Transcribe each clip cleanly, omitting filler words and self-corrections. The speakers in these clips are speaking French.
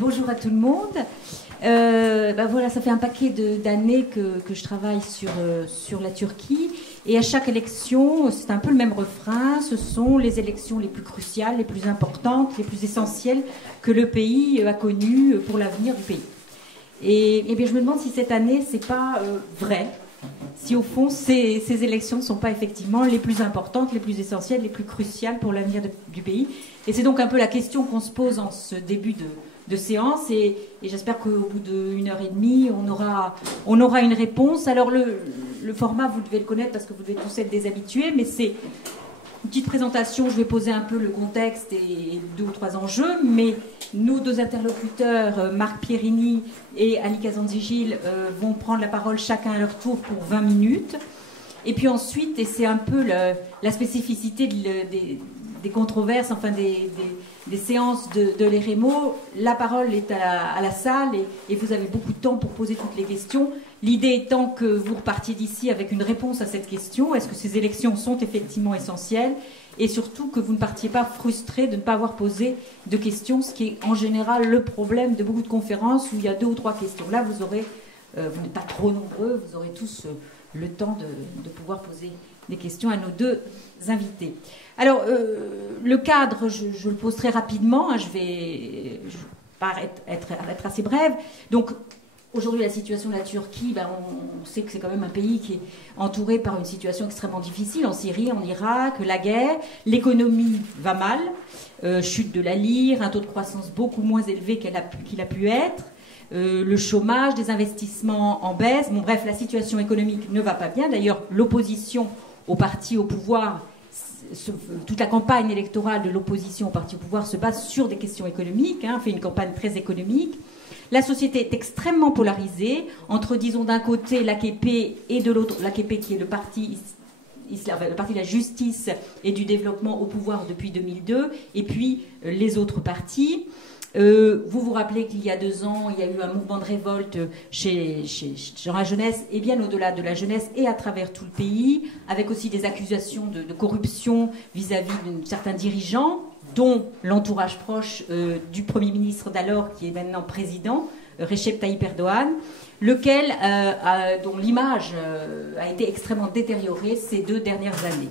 Bonjour à tout le monde. Voilà, ça fait un paquet d'années que je travaille sur la Turquie. Et à chaque élection, c'est un peu le même refrain. Ce sont les élections les plus cruciales, les plus importantes, les plus essentielles que le pays a connues pour l'avenir du pays. Et bien, je me demande si cette année, c'est pas vrai. Si au fond, ces élections ne sont pas effectivement les plus importantes, les plus essentielles, les plus cruciales pour l'avenir du pays. Et c'est donc un peu la question qu'on se pose en ce début de séance. Et j'espère qu'au bout d'1h30, on aura une réponse. Alors le format, vous devez le connaître parce que vous devez tous être des habitués, mais c'est une petite présentation. Je vais poser un peu le contexte et 2 ou 3 enjeux, mais nos 2 interlocuteurs, Marc Pierini et Ali Kazandzigil, vont prendre la parole chacun à leur tour pour 20 minutes. Et puis ensuite, et c'est un peu la spécificité des controverses, enfin des séances de l'EREMO, la parole est à la salle et vous avez beaucoup de temps pour poser toutes les questions. L'idée étant que vous repartiez d'ici avec une réponse à cette question. Est-ce que ces élections sont effectivement essentielles? Et surtout que vous ne partiez pas frustrés de ne pas avoir posé de questions, ce qui est en général le problème de beaucoup de conférences où il y a 2 ou 3 questions. Là, vous n'êtes pas trop nombreux, vous aurez tous le temps de pouvoir poser des questions à nos 2 invités. Alors, le cadre, je le pose très rapidement, hein, je vais être assez brève. Donc, aujourd'hui, la situation de la Turquie, on sait que c'est quand même un pays qui est entouré par une situation extrêmement difficile, en Syrie, en Irak, la guerre, l'économie va mal, chute de la lire, un taux de croissance beaucoup moins élevé qu'il a pu être, le chômage, des investissements en baisse. Bon, bref, la situation économique ne va pas bien. D'ailleurs, l'opposition au parti au pouvoir, toute la campagne électorale de l'opposition au parti au pouvoir se base sur des questions économiques, hein, fait une campagne très économique. La société est extrêmement polarisée entre, disons, d'un côté l'AKP et de l'autre l'AKP qui est le parti de la justice et du développement au pouvoir depuis 2002, et puis les autres partis. Vous vous rappelez qu'il y a 2 ans, il y a eu un mouvement de révolte dans la jeunesse, et bien au-delà de la jeunesse, et à travers tout le pays, avec aussi des accusations de corruption vis-à-vis de certains dirigeants, dont l'entourage proche du Premier ministre d'alors, qui est maintenant président, Recep Tayyip Erdogan, dont l'image a été extrêmement détériorée ces 2 dernières années.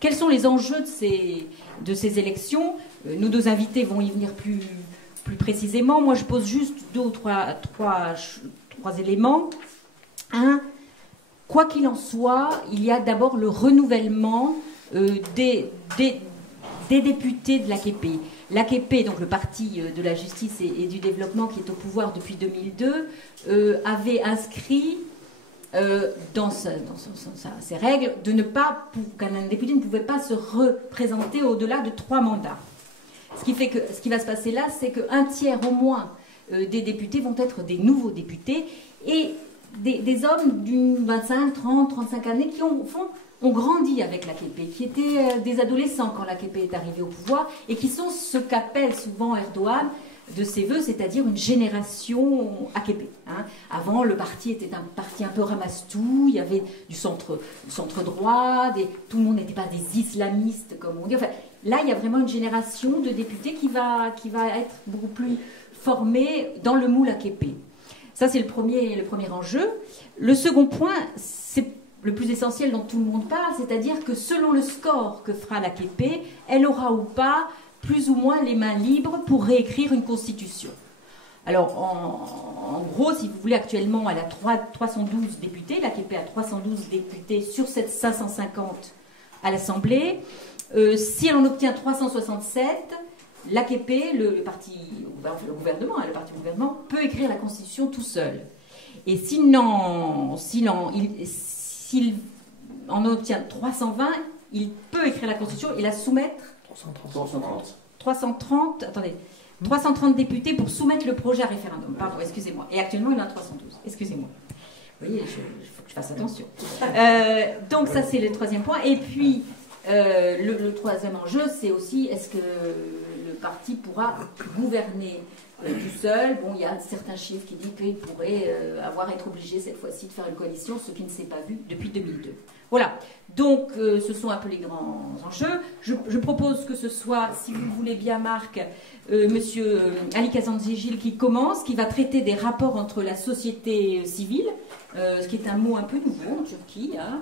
Quels sont les enjeux de ces élections? Nos 2 invités vont y venir plus précisément. Moi, je pose juste 2 ou 3 éléments. Quoi qu'il en soit, il y a d'abord le renouvellement des députés de l'AKP. L'AKP, donc le parti de la justice et du développement qui est au pouvoir depuis 2002, avait inscrit dans ses règles qu'un député ne pouvait pas se représenter au-delà de 3 mandats. Ce qui fait que ce qui va se passer là, c'est qu'un tiers au moins des députés vont être des nouveaux députés et des hommes d'une 25, 30, 35 années qui ont grandi avec l'AKP, qui étaient des adolescents quand l'AKP est arrivé au pouvoir et qui sont ce qu'appelle souvent Erdogan de ses voeux, c'est-à-dire une génération AKP. Hein. Avant, le parti était un parti un peu ramasse-tout, il y avait du centre droit, tout le monde n'était pas des islamistes, comme on dit. Enfin, là, il y a vraiment une génération de députés qui va être beaucoup plus formée dans le moule AKP. Ça, c'est le premier enjeu. Le second point, c'est le plus essentiel dont tout le monde parle, c'est-à-dire que selon le score que fera l'AKP, elle aura ou pas plus ou moins les mains libres pour réécrire une constitution. Alors, en gros, si vous voulez, actuellement, elle a 312 députés, l'AKP a 312 députés sur cette 550 à l'Assemblée. Si elle en obtient 367, l'AKP, le gouvernement, le parti au gouvernement, peut écrire la constitution tout seul. Et s'il en obtient 320, il peut écrire la constitution et la soumettre. 330 députés pour soumettre le projet à référendum. Pardon, excusez-moi. Et actuellement, il y en a 312. Excusez-moi. Vous voyez, il faut que je fasse attention. Donc ça, c'est le 3e point. Et puis, le 3e enjeu, c'est aussi, est-ce que parti pourra gouverner tout seul. Bon, il y a certains chiffres qui disent qu'il pourrait être obligé cette fois-ci de faire une coalition, ce qui ne s'est pas vu depuis 2002. Voilà, donc ce sont un peu les grands enjeux. Je propose que ce soit, si vous le voulez bien Marc, Monsieur Ali Kazandzigil qui commence, qui va traiter des rapports entre la société civile, ce qui est un mot un peu nouveau en Turquie, hein,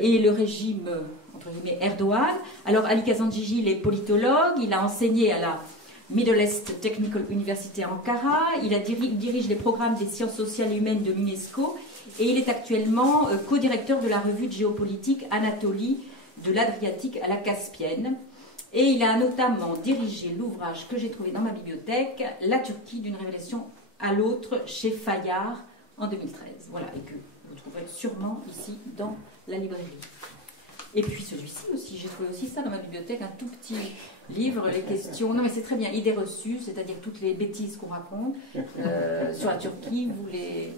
et le régime, entre guillemets, Erdogan. Alors Ali Kazandzigil est politologue, il a enseigné à la Middle East Technical University à Ankara, il dirige les programmes des sciences sociales et humaines de l'UNESCO, et il est actuellement co-directeur de la revue de géopolitique Anatolie, de l'Adriatique à la Caspienne. Et il a notamment dirigé l'ouvrage que j'ai trouvé dans ma bibliothèque, La Turquie d'une révélation à l'autre, chez Fayard, en 2013. Voilà, et que vous trouverez sûrement ici dans la librairie. Et puis celui-ci aussi, j'ai trouvé aussi ça dans ma bibliothèque, un tout petit livre, les questions. Non mais c'est très bien, idées reçues, c'est-à-dire toutes les bêtises qu'on raconte sur la Turquie, vous les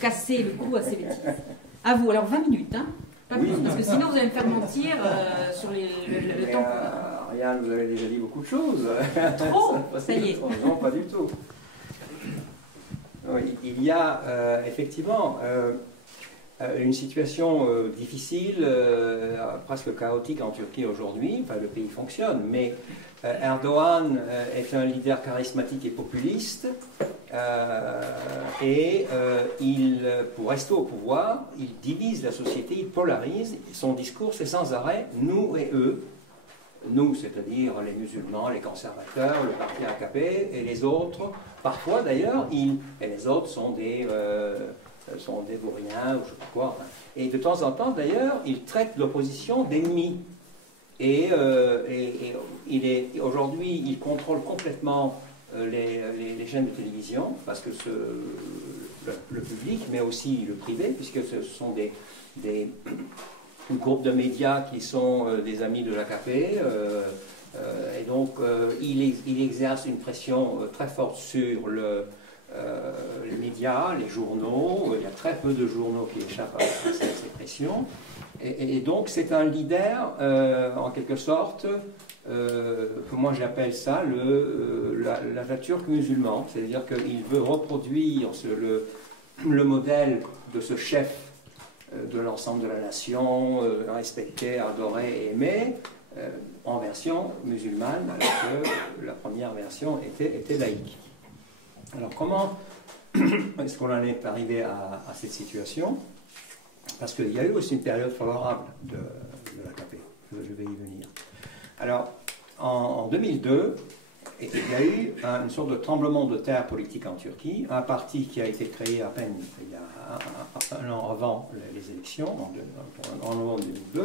cassez le cou à ces bêtises. À vous, alors 20 minutes, hein, pas plus, parce que sinon vous allez me faire mentir sur le temps. Ariane, vous avez déjà dit beaucoup de choses. Trop, ça y est. Non, pas du tout. Oui, il y a effectivement une situation difficile, presque chaotique en Turquie aujourd'hui. Enfin, le pays fonctionne, mais Erdogan est un leader charismatique et populiste, pour rester au pouvoir, il divise la société, il polarise. Son discours, c'est sans arrêt nous et eux. Nous, c'est-à-dire les musulmans, les conservateurs, le parti AKP, et les autres, parfois d'ailleurs, et les autres sont des vauriens ou je sais pas quoi. Et de temps en temps, d'ailleurs, il traite l'opposition d'ennemis. Et aujourd'hui, il contrôle complètement les chaînes de télévision, parce que le public, mais aussi le privé, puisque ce sont des groupes de médias qui sont des amis de l'AKP. Et donc, il exerce une pression très forte sur les médias, les journaux. Il y a très peu de journaux qui échappent à ces pressions. Et donc, c'est un leader, en quelque sorte, moi j'appelle ça la turque musulman. C'est-à-dire qu'il veut reproduire le modèle de ce chef de l'ensemble de la nation, respecté, adoré et aimé, en version musulmane, alors que la première version était laïque. Alors comment est-ce qu'on en est arrivé à cette situation? Parce qu'il y a eu aussi une période favorable de l'AKP, je vais y venir. Alors, en 2002, il y a eu une sorte de tremblement de terre politique en Turquie. Un parti qui a été créé à peine il y a un an avant les élections, en novembre 2002,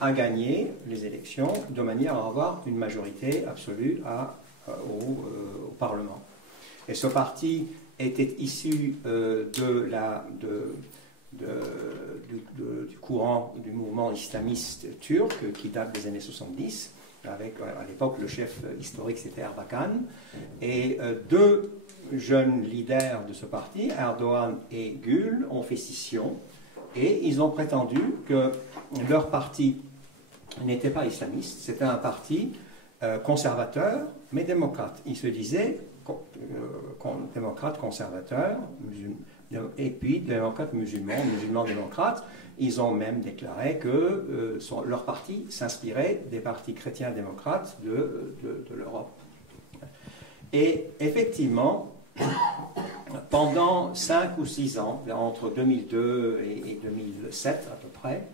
a gagné les élections de manière à avoir une majorité absolue au Parlement. Et ce parti était issu du courant du mouvement islamiste turc qui date des années 70, avec à l'époque le chef historique c'était Erbakan, et deux jeunes leaders de ce parti, Erdogan et Gül, ont fait scission, et ils ont prétendu que leur parti n'était pas islamiste, c'était un parti conservateur mais démocrate. Ils se disaient démocrates conservateurs, et puis démocrates musulmans démocrates. Ils ont même déclaré que leur parti s'inspirait des partis chrétiens démocrates de l'Europe. Et effectivement, pendant 5 ou 6 ans, entre 2002 et 2007 à peu près,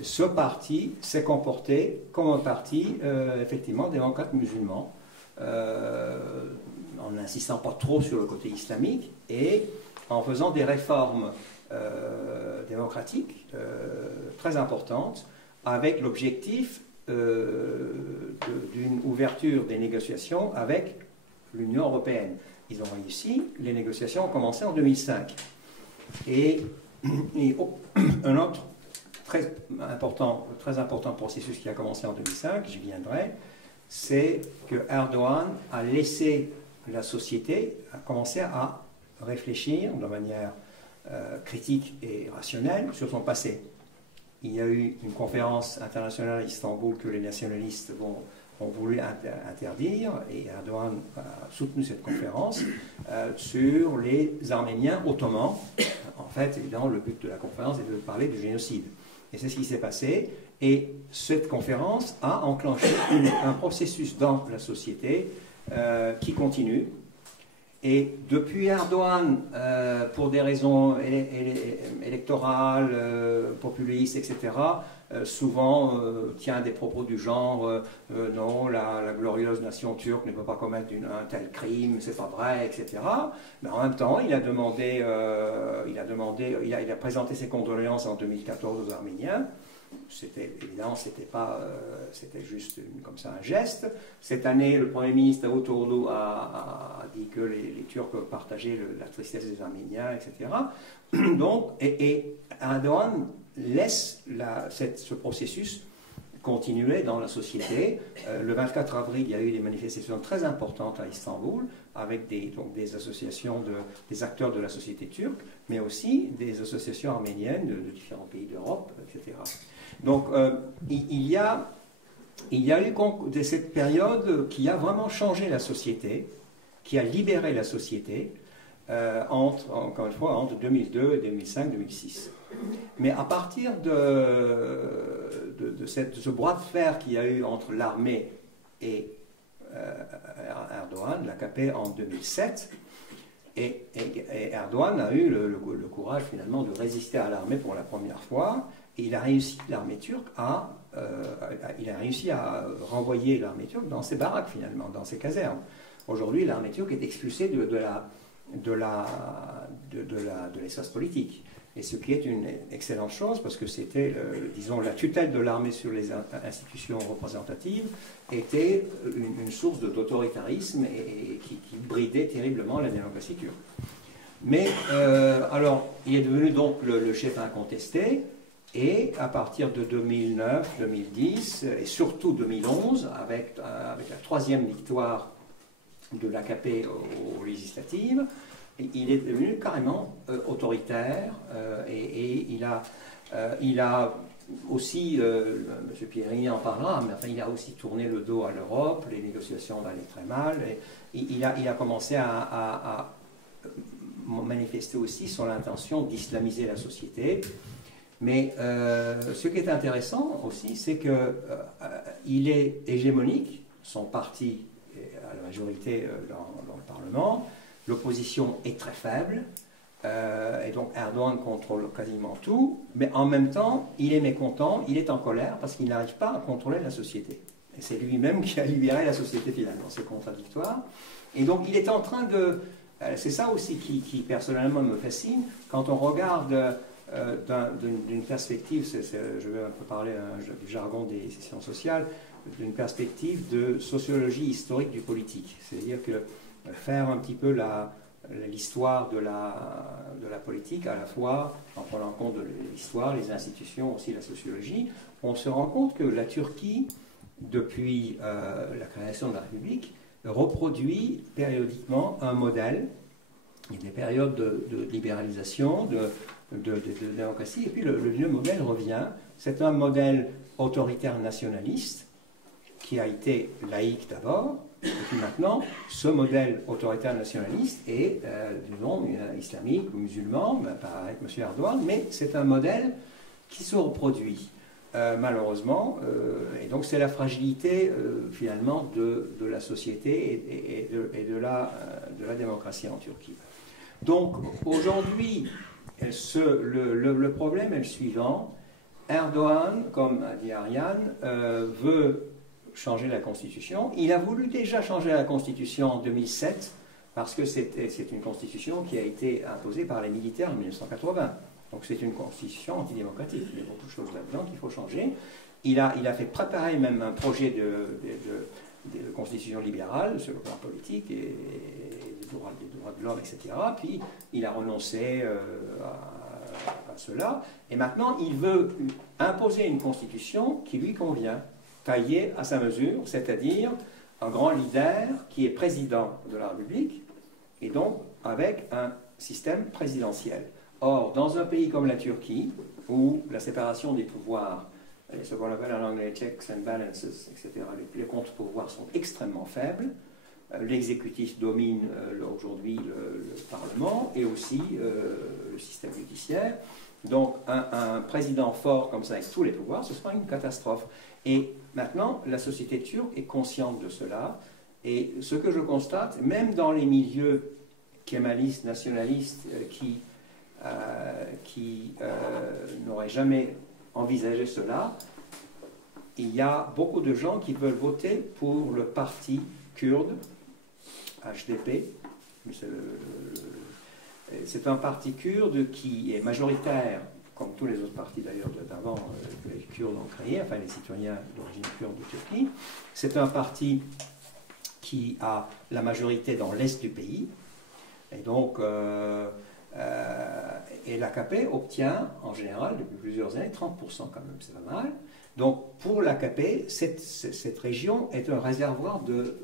ce parti s'est comporté comme un parti effectivement démocrate musulman, en n'insistant pas trop sur le côté islamique et en faisant des réformes démocratiques très importantes, avec l'objectif d'une ouverture des négociations avec l'Union européenne. Ils ont réussi, les négociations ont commencé en 2005. Et un autre très important processus qui a commencé en 2005, j'y viendrai, c'est que Erdogan a laissé la société, a commencé à réfléchir de manière critique et rationnelle sur son passé. Il y a eu une conférence internationale à Istanbul que les nationalistes vont ont voulu interdire, et Erdogan a soutenu cette conférence, sur les Arméniens ottomans. En fait, évidemment, le but de la conférence est de parler du génocide. Et c'est ce qui s'est passé. Et cette conférence a enclenché un processus dans la société qui continue. Et depuis Erdogan, pour des raisons électorales, populistes, etc., souvent tient des propos du genre non, la glorieuse nation turque ne peut pas commettre un tel crime, c'est pas vrai, etc. Mais en même temps, il a présenté ses condoléances en 2014 aux Arméniens. C'était évidemment, c'était juste comme ça un geste. Cette année, le Premier ministre Davutoğlu a dit que les Turcs partageaient la tristesse des Arméniens, etc. Donc, et Erdogan laisse ce processus continuer dans la société. Le 24 avril, il y a eu des manifestations très importantes à Istanbul, avec des associations des acteurs de la société turque, mais aussi des associations arméniennes de différents pays d'Europe, etc. Donc, il y a eu cette période qui a vraiment changé la société, qui a libéré la société, encore une fois, entre 2002, 2005, 2006. Mais à partir de ce bras de fer qu'il y a eu entre l'armée et Erdogan, l'AKP en 2007, et Erdogan a eu le courage finalement de résister à l'armée pour la première fois. Et il a réussi, l'armée turque, il a réussi à renvoyer l'armée turque dans ses baraques finalement, dans ses casernes. Aujourd'hui, l'armée turque est expulsée de l'espace politique. Et ce qui est une excellente chose, parce que c'était, disons, la tutelle de l'armée sur les institutions représentatives était une source d'autoritarisme et qui bridait terriblement la démocratie turque. Mais, alors, il est devenu donc le chef incontesté, et à partir de 2009, 2010, et surtout 2011, avec la troisième victoire de l'AKP aux législatives, il est devenu carrément autoritaire et il a aussi, M. Pierry en parlera, mais enfin, il a aussi tourné le dos à l'Europe, les négociations allaient très mal, et il a commencé à manifester aussi son intention d'islamiser la société. Mais ce qui est intéressant aussi, c'est qu'il est hégémonique, son parti est à la majorité dans le Parlement, l'opposition est très faible, et donc Erdogan contrôle quasiment tout, mais en même temps, il est mécontent, il est en colère parce qu'il n'arrive pas à contrôler la société. Et c'est lui-même qui a libéré la société finalement, c'est contradictoire. Et donc il est en train de... c'est ça aussi qui personnellement me fascine, quand on regarde d'une perspective, je vais un peu parler du jargon des sciences sociales, d'une perspective de sociologie historique du politique. C'est-à-dire que faire un petit peu l'histoire de la politique, à la fois en prenant en compte l'histoire, les institutions, aussi la sociologie, on se rend compte que la Turquie, depuis la création de la République, reproduit périodiquement un modèle. Il y a des périodes de libéralisation, de démocratie, et puis le vieux modèle revient. C'est un modèle autoritaire nationaliste qui a été laïque d'abord, et puis maintenant, ce modèle autoritaire nationaliste est, disons, islamique ou musulman, pas avec M. Erdogan, mais c'est un modèle qui se reproduit, malheureusement, et donc c'est la fragilité, finalement, de la société et de la démocratie en Turquie. Donc, aujourd'hui, le problème est le suivant. Erdogan, comme a dit Ariane, veut changer la Constitution. Il a voulu déjà changer la Constitution en 2007 parce que c'est une Constitution qui a été imposée par les militaires en 1980. Donc c'est une Constitution antidémocratique. Il y a beaucoup de choses là-dedans qu'il faut changer. Il a fait préparer même un projet de Constitution libérale sur le plan politique et des droits de l'homme, etc. Puis il a renoncé à cela. Et maintenant, il veut imposer une Constitution qui lui convient, taillé à sa mesure, c'est-à-dire un grand leader qui est président de la République, et donc avec un système présidentiel. Or, dans un pays comme la Turquie, où la séparation des pouvoirs ce qu'on appelle en anglais checks and balances, etc. Les contre-pouvoirs sont extrêmement faibles. L'exécutif domine aujourd'hui le Parlement et aussi le système judiciaire. Donc un président fort comme ça avec tous les pouvoirs, ce sera une catastrophe. Et maintenant, la société turque est consciente de cela. Et ce que je constate, même dans les milieux kémalistes, nationalistes, qui n'auraient jamais envisagé cela, il y a beaucoup de gens qui veulent voter pour le parti kurde, HDP. C'est un parti kurde qui est majoritaire, comme tous les autres partis d'ailleurs d'avant que les Kurdes ont créé, enfin les citoyens d'origine kurde de Turquie. C'est un parti qui a la majorité dans l'est du pays. Et donc, et l'AKP obtient en général depuis plusieurs années 30% quand même, c'est pas mal. Donc pour l'AKP, cette région est un réservoir de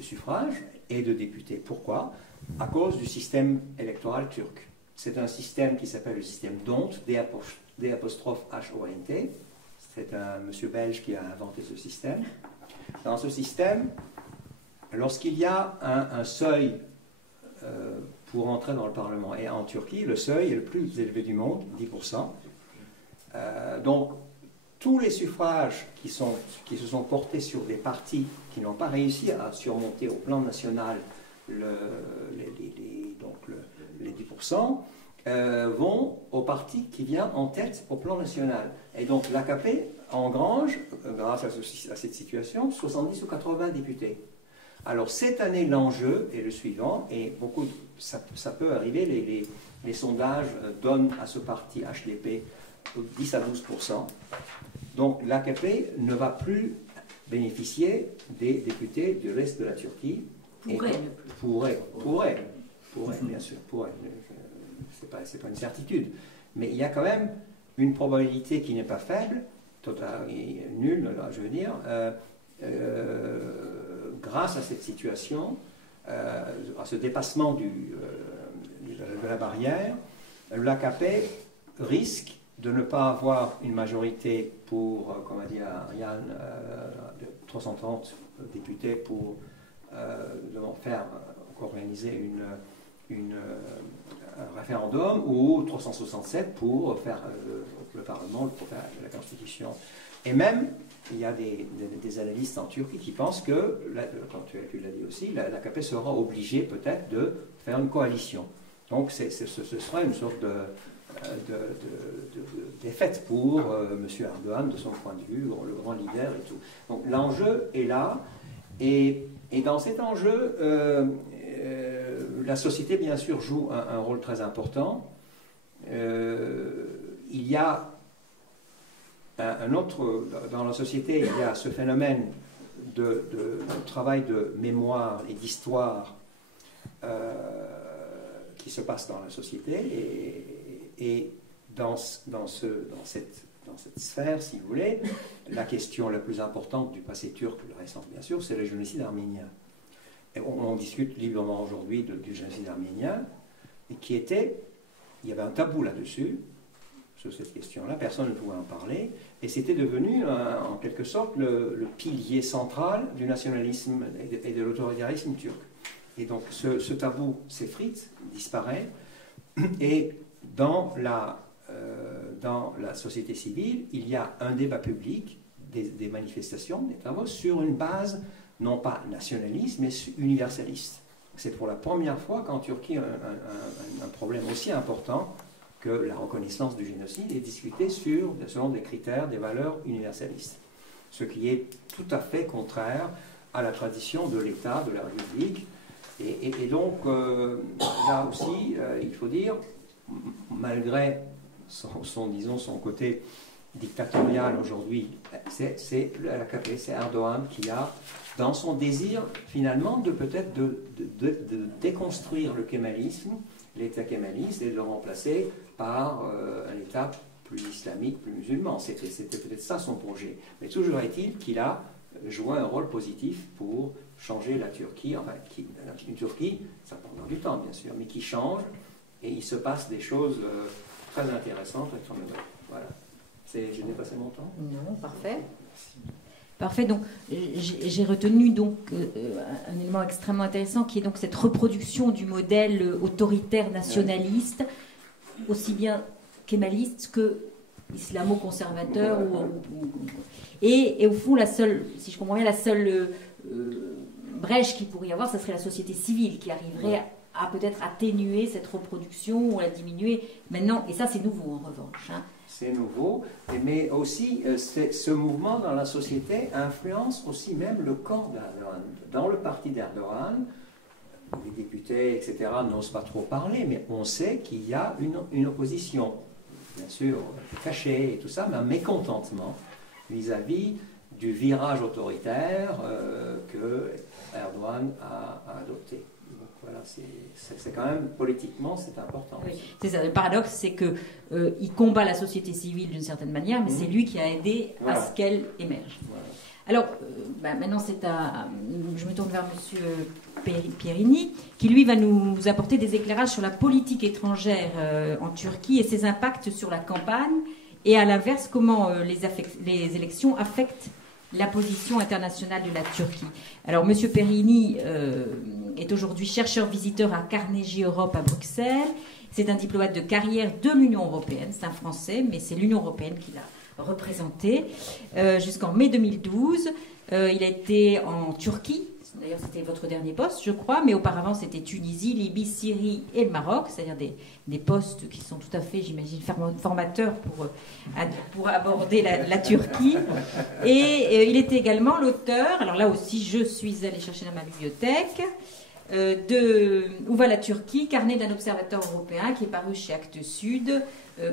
suffrages et de députés. Pourquoi? À cause du système électoral turc. C'est un système qui s'appelle le système DONT, D''H-O-N-T. C'est un monsieur belge qui a inventé ce système. Dans ce système, lorsqu'il y a un seuil pour entrer dans le Parlement, et en Turquie, le seuil est le plus élevé du monde, 10%. Donc, tous les suffrages qui se sont portés sur des partis qui n'ont pas réussi à surmonter au plan national les 10%, vont au parti qui vient en tête au plan national. Et donc l'AKP engrange, grâce à cette situation, 70 ou 80 députés. Alors cette année, l'enjeu est le suivant, et ça peut arriver, les sondages donnent à ce parti HDP 10 à 12%. Donc l'AKP ne va plus bénéficier des députés de l'Est de la Turquie. Pourrait, bien sûr, pourrait. C'est pas une certitude. Mais il y a quand même une probabilité qui n'est pas faible, totale et nulle, je veux dire, grâce à cette situation, à ce dépassement de la barrière, l'AKP risque de ne pas avoir une majorité pour, comme a dit Ariane, de 330 députés pour organiser un référendum, ou 367 pour faire le Parlement, pour faire la Constitution. Et même, il y a des analystes en Turquie qui pensent que, comme tu l'as dit aussi, l'AKP sera obligée peut-être de faire une coalition. Donc ce sera une sorte de défaite pour M. Erdogan, de son point de vue, le grand leader et tout. Donc l'enjeu est là, et dans cet enjeu, la société, bien sûr, joue un rôle très important. Il y a dans la société, il y a ce phénomène de travail de mémoire et d'histoire qui se passe dans la société, et dans cette sphère, si vous voulez, la question la plus importante du passé turc, le récent bien sûr, c'est le génocide arménien. Et on discute librement aujourd'hui du génocide arménien, et il y avait un tabou là-dessus, sur cette question-là, personne ne pouvait en parler, et c'était devenu en quelque sorte le pilier central du nationalisme et de l'autoritarisme turc. Et donc ce tabou s'effrite, disparaît, et dans la société civile, il y a un débat public, des manifestations, des travaux, sur une base non pas nationaliste, mais universaliste. C'est pour la première fois qu'en Turquie, un problème aussi important que la reconnaissance du génocide est discuté selon des critères, des valeurs universalistes. Ce qui est tout à fait contraire à la tradition de l'État, de la République. Et donc, là aussi, il faut dire, malgré son côté dictatorial aujourd'hui, c'est l'AKP, c'est Erdogan qui a, dans son désir finalement de peut-être de déconstruire le kémalisme, l'État kémaliste, et de le remplacer par un État plus islamique, plus musulman. C'était peut-être ça son projet. Mais toujours est-il qu'il a joué un rôle positif pour changer la Turquie, enfin une Turquie, ça prendra du temps bien sûr, mais qui change, et il se passe des choses très intéressantes. Voilà. Je n'ai passé mon temps? Non, parfait. Parfait, donc j'ai retenu donc un élément extrêmement intéressant qui est donc cette reproduction du modèle autoritaire nationaliste, aussi bien kémaliste que islamo-conservateur. Et au fond, la seule, si je comprends bien, la seule brèche qu'il pourrait y avoir, ce serait la société civile qui arriverait à peut-être atténuer cette reproduction ou à la diminuer maintenant. Et ça, c'est nouveau en revanche. Hein. C'est nouveau, mais aussi ce mouvement dans la société influence aussi même le camp d'Erdogan. Dans le parti d'Erdogan, les députés, etc., n'osent pas trop parler, mais on sait qu'il y a une opposition, bien sûr, cachée et tout ça, mais un mécontentement vis-à-vis du virage autoritaire que Erdogan a adopté. Donc voilà, c'est quand même, politiquement, c'est important. Oui, c'est ça. Le paradoxe, c'est qu'il combat la société civile d'une certaine manière, mais c'est lui qui a aidé à ce qu'elle émerge. Voilà. Alors, maintenant, je me tourne vers M. Pierini, qui, lui, va nous apporter des éclairages sur la politique étrangère en Turquie et ses impacts sur la campagne, et à l'inverse, comment les élections affectent la position internationale de la Turquie. Alors, M. Pierini est aujourd'hui chercheur-visiteur à Carnegie Europe à Bruxelles. C'est un diplomate de carrière de l'Union européenne. C'est un Français, mais c'est l'Union européenne qui l'a représenté jusqu'en mai 2012. Il a été en Turquie. D'ailleurs, c'était votre dernier poste, je crois, mais auparavant, c'était Tunisie, Libye, Syrie et le Maroc, c'est-à-dire des postes qui sont tout à fait, j'imagine, formateurs pour aborder la Turquie. Et il était également l'auteur, alors là aussi, je suis allée chercher dans ma bibliothèque, de Où va la Turquie, carnet d'un observateur européen, qui est paru chez Actes Sud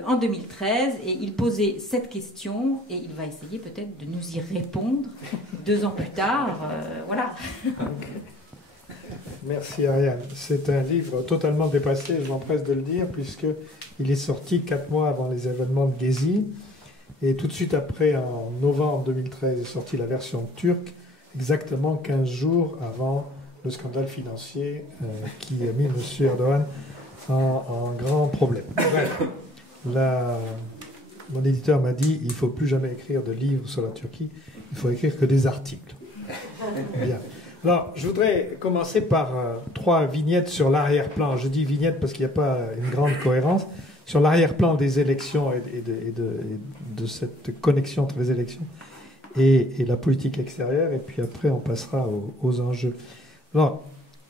en 2013, et il posait cette question, et il va essayer peut-être de nous y répondre 2 ans plus tard. Voilà. Merci Ariane. C'est un livre totalement dépassé, je m'empresse de le dire, puisqu'il est sorti 4 mois avant les événements de Gezi, et tout de suite après, en novembre 2013, est sortie la version turque, exactement 15 jours avant le scandale financier qui a mis M. Erdogan en grand problème. Bref. Mon éditeur m'a dit il ne faut plus jamais écrire de livres sur la Turquie, il faut écrire que des articles. Bien. Alors, je voudrais commencer par 3 vignettes sur l'arrière-plan. Je dis vignettes parce qu'il n'y a pas une grande cohérence. Sur l'arrière-plan des élections et de cette connexion entre les élections et la politique extérieure, et puis après on passera aux enjeux. Alors,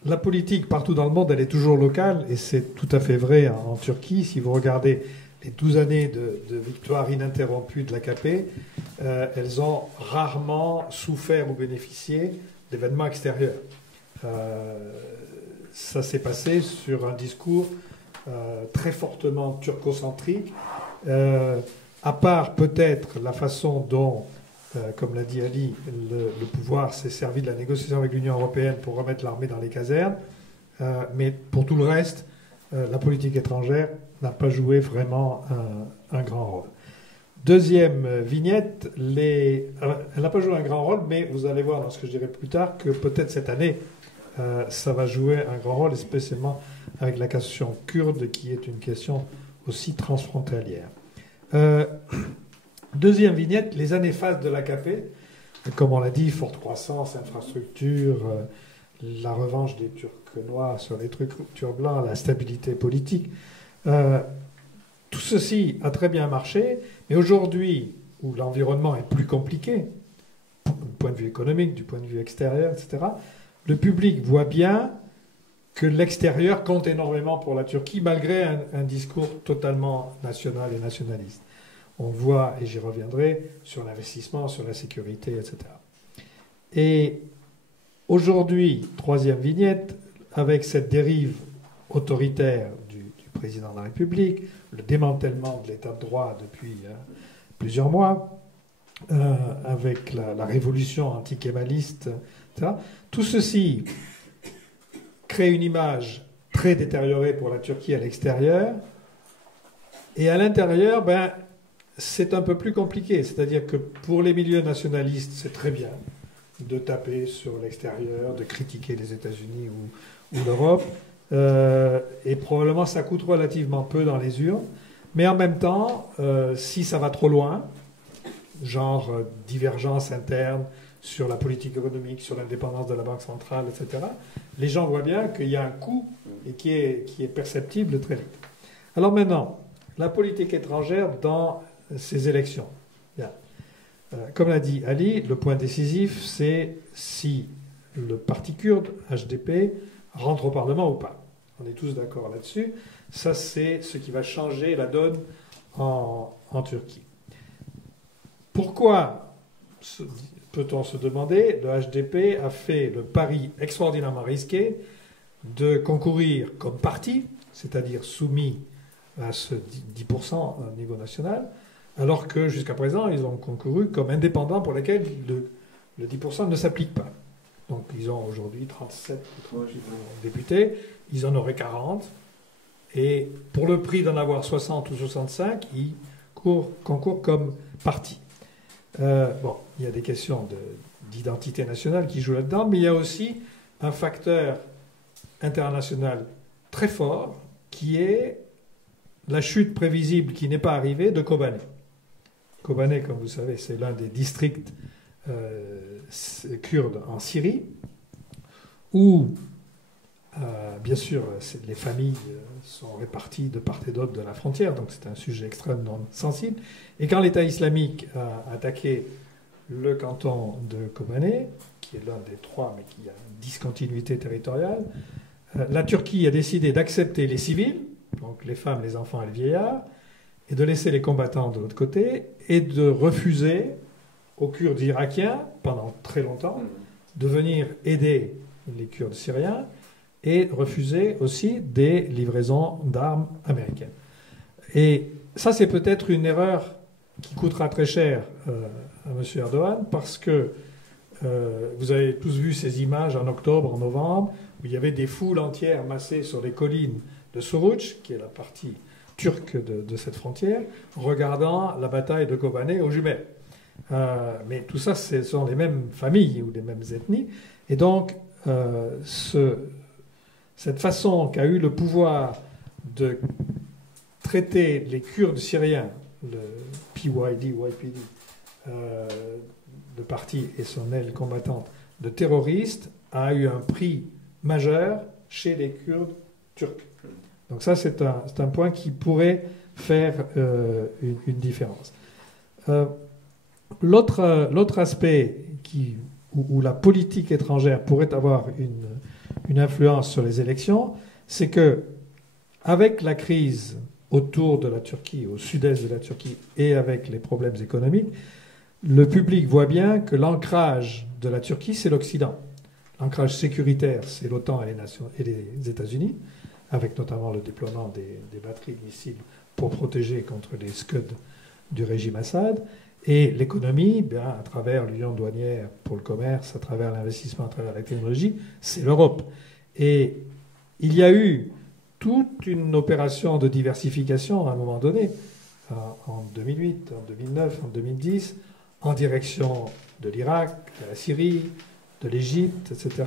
la politique partout dans le monde, elle est toujours locale, et c'est tout à fait vrai en Turquie. Si vous regardez les 12 années de victoire ininterrompue de l'AKP, elles ont rarement souffert ou bénéficié d'événements extérieurs. Ça s'est passé sur un discours très fortement turcocentrique, à part peut-être la façon dont, comme l'a dit Ali, le pouvoir s'est servi de la négociation avec l'Union européenne pour remettre l'armée dans les casernes, mais pour tout le reste, la politique étrangère n'a pas joué vraiment un grand rôle. Deuxième vignette, elle n'a pas joué un grand rôle, mais vous allez voir dans ce que je dirai plus tard que peut-être cette année, ça va jouer un grand rôle, spécialement avec la question kurde, qui est une question aussi transfrontalière. Deuxième vignette, les années phases de l'AKP, comme on l'a dit, forte croissance, infrastructure, la revanche des Turcs noirs sur les Turcs blancs, la stabilité politique. Tout ceci a très bien marché, mais aujourd'hui, où l'environnement est plus compliqué, du point de vue économique, du point de vue extérieur, etc., le public voit bien que l'extérieur compte énormément pour la Turquie, malgré un discours totalement national et nationaliste. On le voit, et j'y reviendrai, sur l'investissement, sur la sécurité, etc. Et aujourd'hui, troisième vignette, avec cette dérive autoritaire du président de la République, le démantèlement de l'état de droit depuis plusieurs mois, avec la révolution anti-kémaliste, etc. Tout ceci crée une image très détériorée pour la Turquie à l'extérieur, et à l'intérieur, c'est un peu plus compliqué. C'est-à-dire que pour les milieux nationalistes, c'est très bien de taper sur l'extérieur, de critiquer les États-Unis ou l'Europe, et probablement ça coûte relativement peu dans les urnes, Mais en même temps, si ça va trop loin, genre divergence interne sur la politique économique, sur l'indépendance de la Banque centrale, etc., les gens voient bien qu'il y a un coût et qui est perceptible très vite. Alors maintenant, la politique étrangère dans ces élections. Bien. Comme l'a dit Ali, le point décisif, c'est si le parti kurde, HDP, rentre au Parlement ou pas. On est tous d'accord là-dessus. Ça, c'est ce qui va changer la donne en Turquie. Pourquoi, peut-on se demander, le HDP a fait le pari extraordinairement risqué de concourir comme parti, c'est-à-dire soumis à ce 10% au niveau national, alors que jusqu'à présent, ils ont concouru comme indépendants pour lesquels le 10% ne s'applique pas. Donc ils ont aujourd'hui 37 députés, ils en auraient 40, et pour le prix d'en avoir 60 ou 65, ils concourent comme parti. Bon, il y a des questions d'identité nationale qui jouent là-dedans, mais il y a aussi un facteur international très fort qui est la chute prévisible qui n'est pas arrivée de Kobané. Kobané, comme vous savez, c'est l'un des districts kurdes en Syrie, où, bien sûr, les familles sont réparties de part et d'autre de la frontière, donc c'est un sujet extrêmement sensible. Et quand l'État islamique a attaqué le canton de Kobané, qui est l'un des trois, mais qui a une discontinuité territoriale, la Turquie a décidé d'accepter les civils, donc les femmes, les enfants et les vieillards, et de laisser les combattants de l'autre côté, et de refuser aux Kurdes irakiens, pendant très longtemps, de venir aider les Kurdes syriens, et refuser aussi des livraisons d'armes américaines. Et ça, c'est peut-être une erreur qui coûtera très cher à M. Erdogan, parce que vous avez tous vu ces images en octobre, en novembre, où il y avait des foules entières massées sur les collines de Suruç, qui est la partie turque de cette frontière, regardant la bataille de Kobané aux jumelles. Mais tout ça, ce sont les mêmes familles ou les mêmes ethnies. Et donc, cette façon qu'a eu le pouvoir de traiter les Kurdes syriens, le YPD, le parti et son aile combattante, de terroristes, a eu un prix majeur chez les Kurdes turcs. Donc ça, c'est un point qui pourrait faire une différence. L'autre aspect où la politique étrangère pourrait avoir une influence sur les élections, c'est que avec la crise autour de la Turquie, au sud-est de la Turquie, et avec les problèmes économiques, le public voit bien que l'ancrage de la Turquie, c'est l'Occident. L'ancrage sécuritaire, c'est l'OTAN et les États-Unis, avec notamment le déploiement des batteries de missiles pour protéger contre les Scud du régime Assad. Et l'économie, à travers l'union douanière pour le commerce, à travers l'investissement, à travers la technologie, c'est l'Europe. Et il y a eu toute une opération de diversification à un moment donné, en 2008, en 2009, en 2010, en direction de l'Irak, de la Syrie, de l'Égypte, etc.,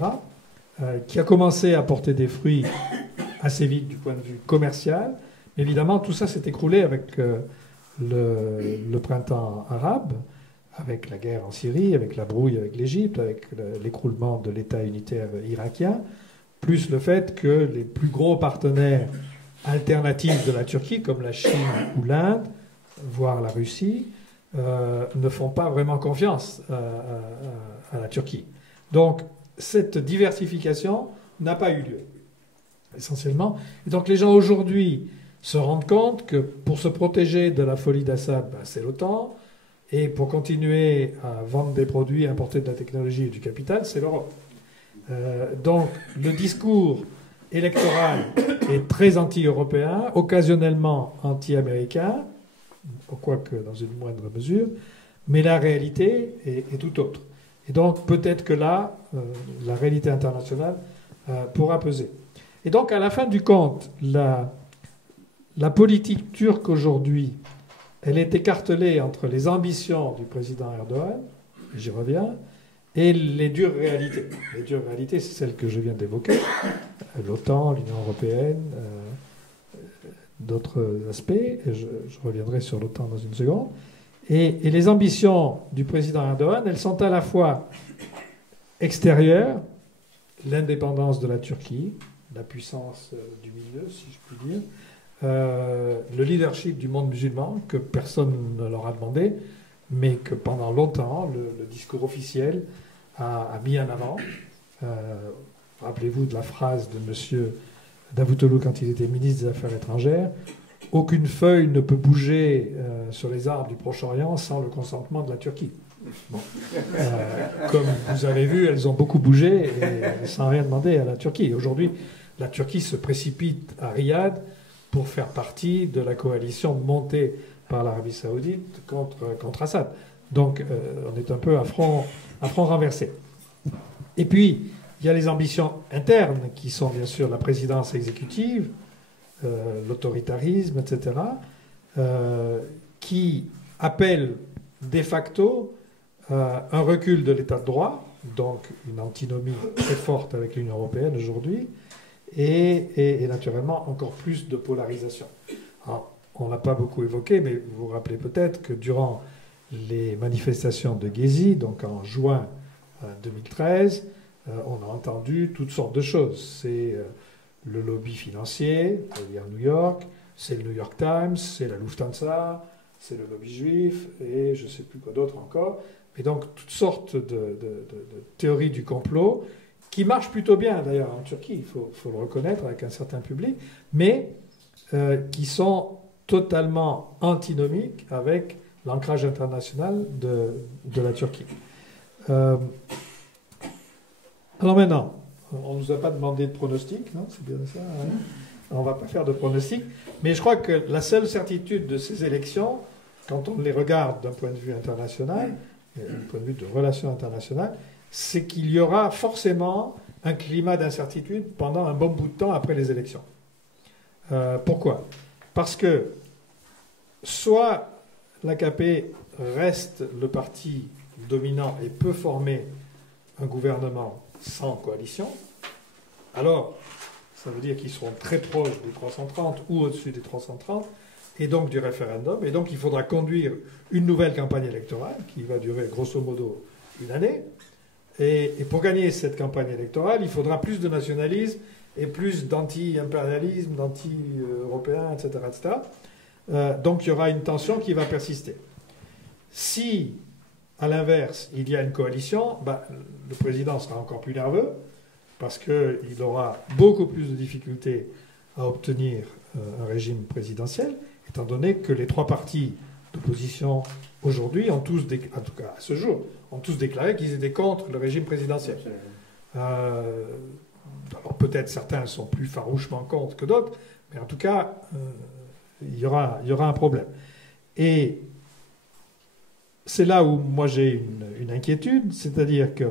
qui a commencé à porter des fruits assez vite du point de vue commercial. Évidemment, tout ça s'est écroulé avec le printemps arabe, avec la guerre en Syrie, avec la brouille avec l'Égypte, avec l'écroulement de l'État unitaire irakien, plus le fait que les plus gros partenaires alternatifs de la Turquie, comme la Chine ou l'Inde, voire la Russie, ne font pas vraiment confiance à la Turquie. Donc, cette diversification n'a pas eu lieu, essentiellement. Et donc, les gens aujourd'hui se rendent compte que pour se protéger de la folie d'Assad, c'est l'OTAN, et pour continuer à vendre des produits, importer de la technologie et du capital, c'est l'Europe. Donc, le discours électoral est très anti-européen, occasionnellement anti-américain, quoique dans une moindre mesure, mais la réalité est tout autre. Et donc, peut-être que là, la réalité internationale pourra peser. Et donc, à la fin du compte, la politique turque aujourd'hui, elle est écartelée entre les ambitions du président Erdogan, j'y reviens, et les dures réalités. Les dures réalités, c'est celles que je viens d'évoquer, l'OTAN, l'Union européenne, d'autres aspects, et je reviendrai sur l'OTAN dans une seconde. Et les ambitions du président Erdogan, elles sont à la fois extérieures, l'indépendance de la Turquie, la puissance du milieu, si je puis dire, le leadership du monde musulman, que personne ne leur a demandé, mais que pendant longtemps, le discours officiel a mis en avant. Rappelez-vous de la phrase de M. Davutoglu quand il était ministre des Affaires étrangères: aucune feuille ne peut bouger sur les arbres du Proche-Orient sans le consentement de la Turquie. Bon. Comme vous avez vu, elles ont beaucoup bougé et sans rien demander à la Turquie. Aujourd'hui, la Turquie se précipite à Riyad pour faire partie de la coalition montée par l'Arabie Saoudite contre Assad. Donc, on est un peu à front renversé. Et puis, il y a les ambitions internes qui sont bien sûr la présidence exécutive, l'autoritarisme, etc., qui appellent de facto un recul de l'état de droit, donc une antinomie très forte avec l'Union européenne aujourd'hui, et naturellement encore plus de polarisation. Alors, on ne l'a pas beaucoup évoqué, mais vous vous rappelez peut-être que durant les manifestations de Gezi, donc en juin 2013, on a entendu toutes sortes de choses. C'est le lobby financier, c'est-à-dire New York, c'est le New York Times, c'est la Lufthansa, c'est le lobby juif, et je ne sais plus quoi d'autre encore. Et donc toutes sortes de théories du complot, qui marchent plutôt bien d'ailleurs en Turquie, il faut le reconnaître, avec un certain public, mais qui sont totalement antinomiques avec l'ancrage international de la Turquie. Alors maintenant, on ne nous a pas demandé de pronostic, non? C'est bien ça, hein? On ne va pas faire de pronostic, mais je crois que la seule certitude de ces élections, quand on les regarde d'un point de vue international, d'un point de vue de relations internationales, c'est qu'il y aura forcément un climat d'incertitude pendant un bon bout de temps après les élections. Pourquoi? Parce que soit l'AKP reste le parti dominant et peut former un gouvernement sans coalition, alors ça veut dire qu'ils seront très proches des 330 ou au-dessus des 330, et donc du référendum, et donc il faudra conduire une nouvelle campagne électorale qui va durer grosso modo une année, et pour gagner cette campagne électorale, il faudra plus de nationalisme et plus d'anti-impérialisme, d'anti-européen, etc., etc. Donc il y aura une tension qui va persister. Si, à l'inverse, il y a une coalition, le président sera encore plus nerveux parce qu'il aura beaucoup plus de difficultés à obtenir un régime présidentiel, étant donné que les trois partis d'opposition aujourd'hui ont tous, en tout cas à ce jour, ont tous déclaré qu'ils étaient contre le régime présidentiel. Alors peut-être certains sont plus farouchement contre que d'autres, mais en tout cas, il y aura un problème. Et c'est là où moi j'ai une inquiétude, c'est-à-dire que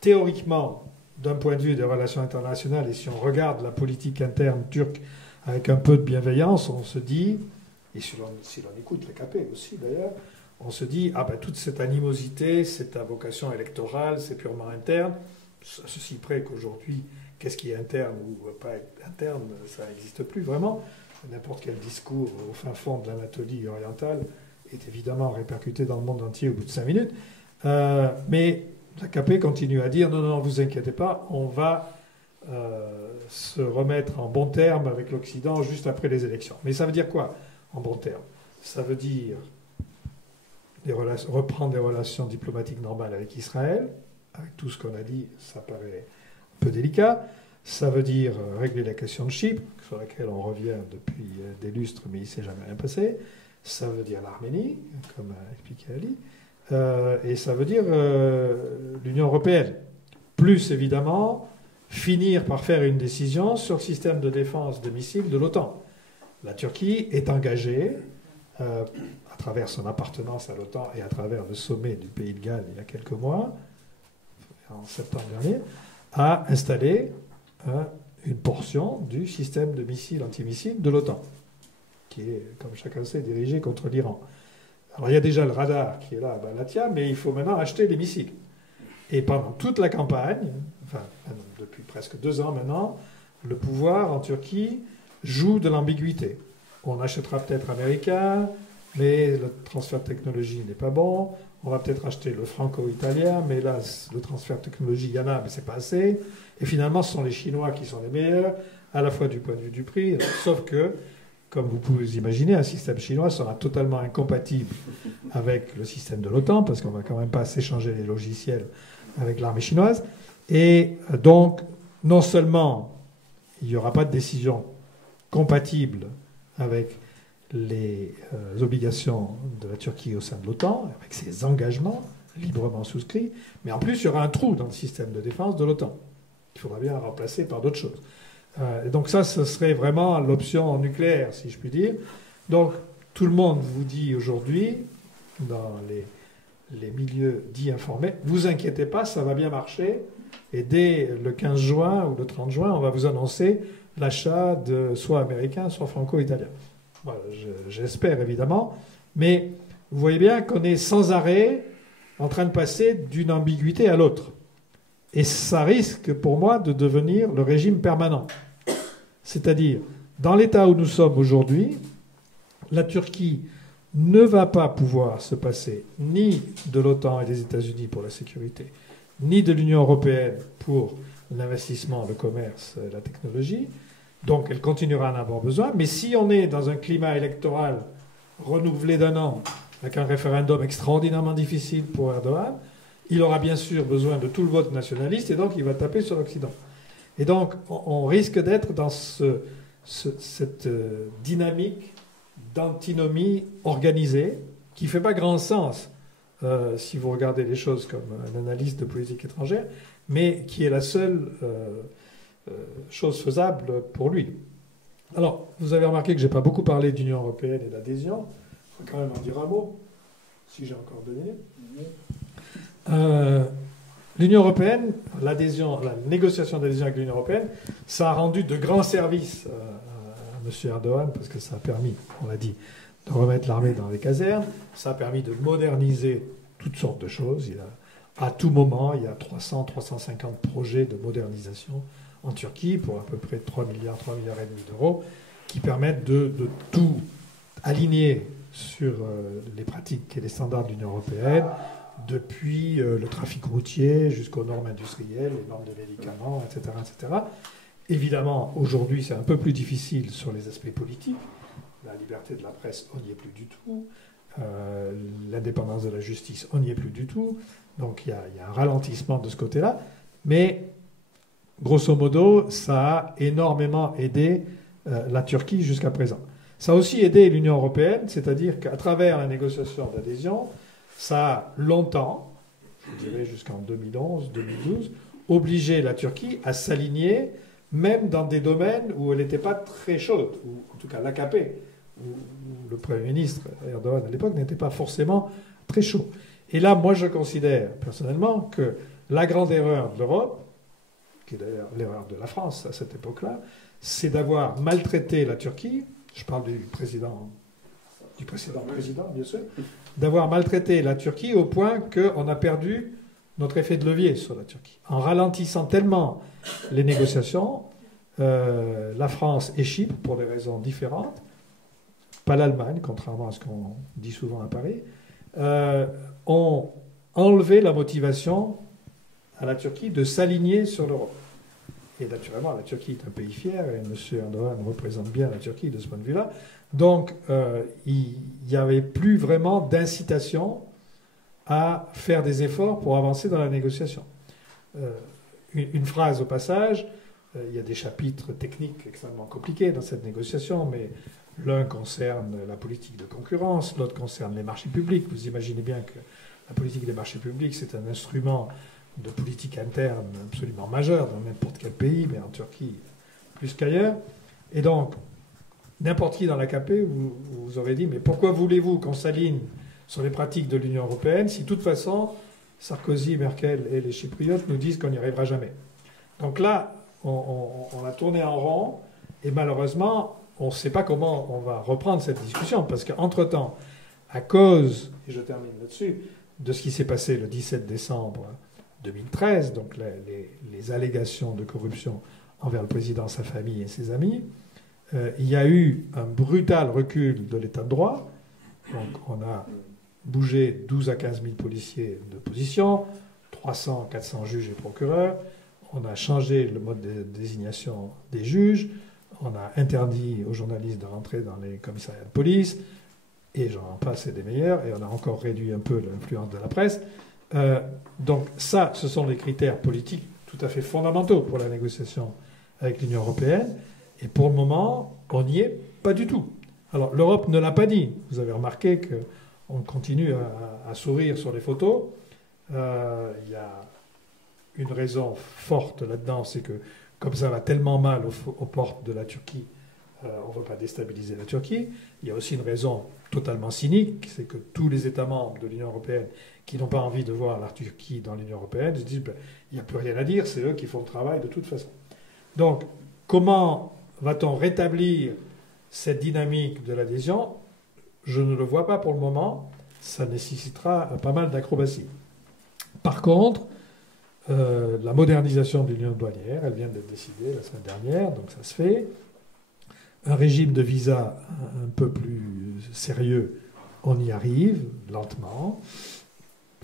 théoriquement, d'un point de vue des relations internationales, et si on regarde la politique interne turque avec un peu de bienveillance, on se dit, et si l'on écoute l'AKP aussi d'ailleurs, on se dit, toute cette animosité, cette vocation électorale, c'est purement interne, à ceci près qu'aujourd'hui, qu'est-ce qui est interne ou pas interne, ça n'existe plus vraiment. N'importe quel discours au fin fond de l'Anatolie orientale est évidemment répercuté dans le monde entier au bout de 5 minutes. Mais l'AKP continue à dire, non, vous inquiétez pas, on va se remettre en bon terme avec l'Occident juste après les élections. Mais ça veut dire quoi, en bon terme? Ça veut dire reprendre des relations diplomatiques normales avec Israël. Avec tout ce qu'on a dit, ça paraît un peu délicat. Ça veut dire régler la question de Chypre, sur laquelle on revient depuis des lustres, mais il ne s'est jamais rien passé. Ça veut dire l'Arménie, comme a expliqué Ali. Et ça veut dire l'Union européenne. Plus, évidemment, finir par faire une décision sur le système de défense de missiles de l'OTAN. La Turquie est engagée, à travers son appartenance à l'OTAN et à travers le sommet du Pays de Galles il y a quelques mois, en septembre dernier, à installer une portion du système de missiles antimissiles de l'OTAN, qui est, comme chacun sait, dirigé contre l'Iran. Alors il y a déjà le radar qui est là à Balatia, mais il faut maintenant acheter les missiles. Et pendant toute la campagne, depuis presque 2 ans maintenant, le pouvoir en Turquie joue de l'ambiguïté. On achètera peut-être américain, mais le transfert de technologie n'est pas bon. On va peut-être acheter le franco-italien, mais là, le transfert de technologie, il y en a, mais c'est pas assez. Et finalement, ce sont les Chinois qui sont les meilleurs, à la fois du point de vue du prix, sauf que, comme vous pouvez vous imaginer, un système chinois sera totalement incompatible avec le système de l'OTAN, parce qu'on ne va quand même pas s'échanger les logiciels avec l'armée chinoise. Et donc, non seulement il n'y aura pas de décision compatible avec les obligations de la Turquie au sein de l'OTAN, avec ses engagements librement souscrits, mais en plus, il y aura un trou dans le système de défense de l'OTAN. Il faudra bien remplacer par d'autres choses. Et donc ça, ce serait vraiment l'option nucléaire, si je puis dire. Donc, tout le monde vous dit aujourd'hui, dans les milieux dits informés, vous inquiétez pas, ça va bien marcher. Et dès le 15 juin ou le 30 juin, on va vous annoncer l'achat de soit américain, soit franco-italien. Voilà, j'espère évidemment. Mais vous voyez bien qu'on est sans arrêt en train de passer d'une ambiguïté à l'autre. Et ça risque, pour moi, de devenir le régime permanent. C'est-à-dire, dans l'état où nous sommes aujourd'hui, la Turquie ne va pas pouvoir se passer ni de l'OTAN et des États-Unis pour la sécurité, ni de l'Union européenne pour l'investissement, le commerce et la technologie. Donc elle continuera à en avoir besoin. Mais si on est dans un climat électoral renouvelé d'un an, avec un référendum extraordinairement difficile pour Erdogan, il aura bien sûr besoin de tout le vote nationaliste et donc il va taper sur l'Occident. Et donc on risque d'être dans cette dynamique d'antinomie organisée qui ne fait pas grand sens si vous regardez les choses comme un analyste de politique étrangère, mais qui est la seule chose faisable pour lui. Alors, vous avez remarqué que je n'ai pas beaucoup parlé d'Union européenne et d'adhésion. Il faut quand même en dire un mot, si j'ai encore donné. L'Union européenne, l'adhésion, la négociation d'adhésion avec l'Union européenne, ça a rendu de grands services à M. Erdogan, parce que ça a permis, on l'a dit, de remettre l'armée dans les casernes, ça a permis de moderniser toutes sortes de choses. À tout moment, il y a 300-350 projets de modernisation en Turquie pour à peu près 3 milliards et demi d'euros, qui permettent de tout aligner sur les pratiques et les standards de l'Union européenne, depuis le trafic routier jusqu'aux normes industrielles, les normes de médicaments, etc., etc. Évidemment, aujourd'hui, c'est un peu plus difficile sur les aspects politiques. La liberté de la presse, on n'y est plus du tout. L'indépendance de la justice, on n'y est plus du tout. Donc il y a un ralentissement de ce côté-là. Mais, grosso modo, ça a énormément aidé la Turquie jusqu'à présent. Ça a aussi aidé l'Union européenne, c'est-à-dire qu'à travers la négociation d'adhésion, ça a longtemps, je dirais jusqu'en 2011, 2012, obligé la Turquie à s'aligner, même dans des domaines où elle n'était pas très chaude, ou en tout cas l'AKP, où le Premier ministre Erdogan à l'époque n'était pas forcément très chaud. Et là, moi je considère personnellement que la grande erreur de l'Europe, qui est d'ailleurs l'erreur de la France à cette époque-là, c'est d'avoir maltraité la Turquie, je parle du précédent président, bien sûr, d'avoir maltraité la Turquie au point qu'on a perdu notre effet de levier sur la Turquie. En ralentissant tellement les négociations, la France et Chypre, pour des raisons différentes, pas l'Allemagne, contrairement à ce qu'on dit souvent à Paris, ont enlevé la motivation à la Turquie de s'aligner sur l'Europe. Et naturellement, la Turquie est un pays fier, et M. Erdogan représente bien la Turquie de ce point de vue-là. Donc, il n'y avait plus vraiment d'incitation à faire des efforts pour avancer dans la négociation. Une phrase au passage, il y a des chapitres techniques extrêmement compliqués dans cette négociation, mais l'un concerne la politique de concurrence, l'autre concerne les marchés publics. Vous imaginez bien que la politique des marchés publics, c'est un instrument de politique interne absolument majeur dans n'importe quel pays, mais en Turquie plus qu'ailleurs. Et donc, n'importe qui dans l'AKP vous aurait dit, mais pourquoi voulez-vous qu'on s'aligne sur les pratiques de l'Union européenne si, de toute façon, Sarkozy, Merkel et les Chypriotes nous disent qu'on n'y arrivera jamais. Donc là, on a tourné en rond, et malheureusement, on ne sait pas comment on va reprendre cette discussion, parce qu'entre-temps, à cause, et je termine là-dessus, de ce qui s'est passé le 17 décembre 2013, donc les allégations de corruption envers le président, sa famille et ses amis, il y a eu un brutal recul de l'état de droit. Donc on a bougé 12 à 15 000 policiers de position, 300, 400 juges et procureurs. On a changé le mode de désignation des juges. On a interdit aux journalistes de rentrer dans les commissariats de police. Et j'en passe, et des meilleurs. Et on a encore réduit un peu l'influence de la presse. Donc ça, ce sont les critères politiques tout à fait fondamentaux pour la négociation avec l'Union européenne. Et pour le moment, on n'y est pas du tout. Alors l'Europe ne l'a pas dit. Vous avez remarqué qu'on continue à sourire sur les photos. Il y a une raison forte là-dedans, c'est que comme ça va tellement mal aux portes de la Turquie, on ne veut pas déstabiliser la Turquie. Il y a aussi une raison totalement cynique, c'est que tous les États membres de l'Union européenne qui n'ont pas envie de voir la Turquie dans l'Union européenne se disent il n'y a plus rien à dire, c'est eux qui font le travail de toute façon. Donc, comment va-t-on rétablir cette dynamique de l'adhésion? Je ne le vois pas pour le moment. Ça nécessitera pas mal d'acrobatie. Par contre, la modernisation de l'union douanière, elle vient d'être décidée la semaine dernière, donc ça se fait. Un régime de visa un peu plus sérieux, on y arrive, lentement.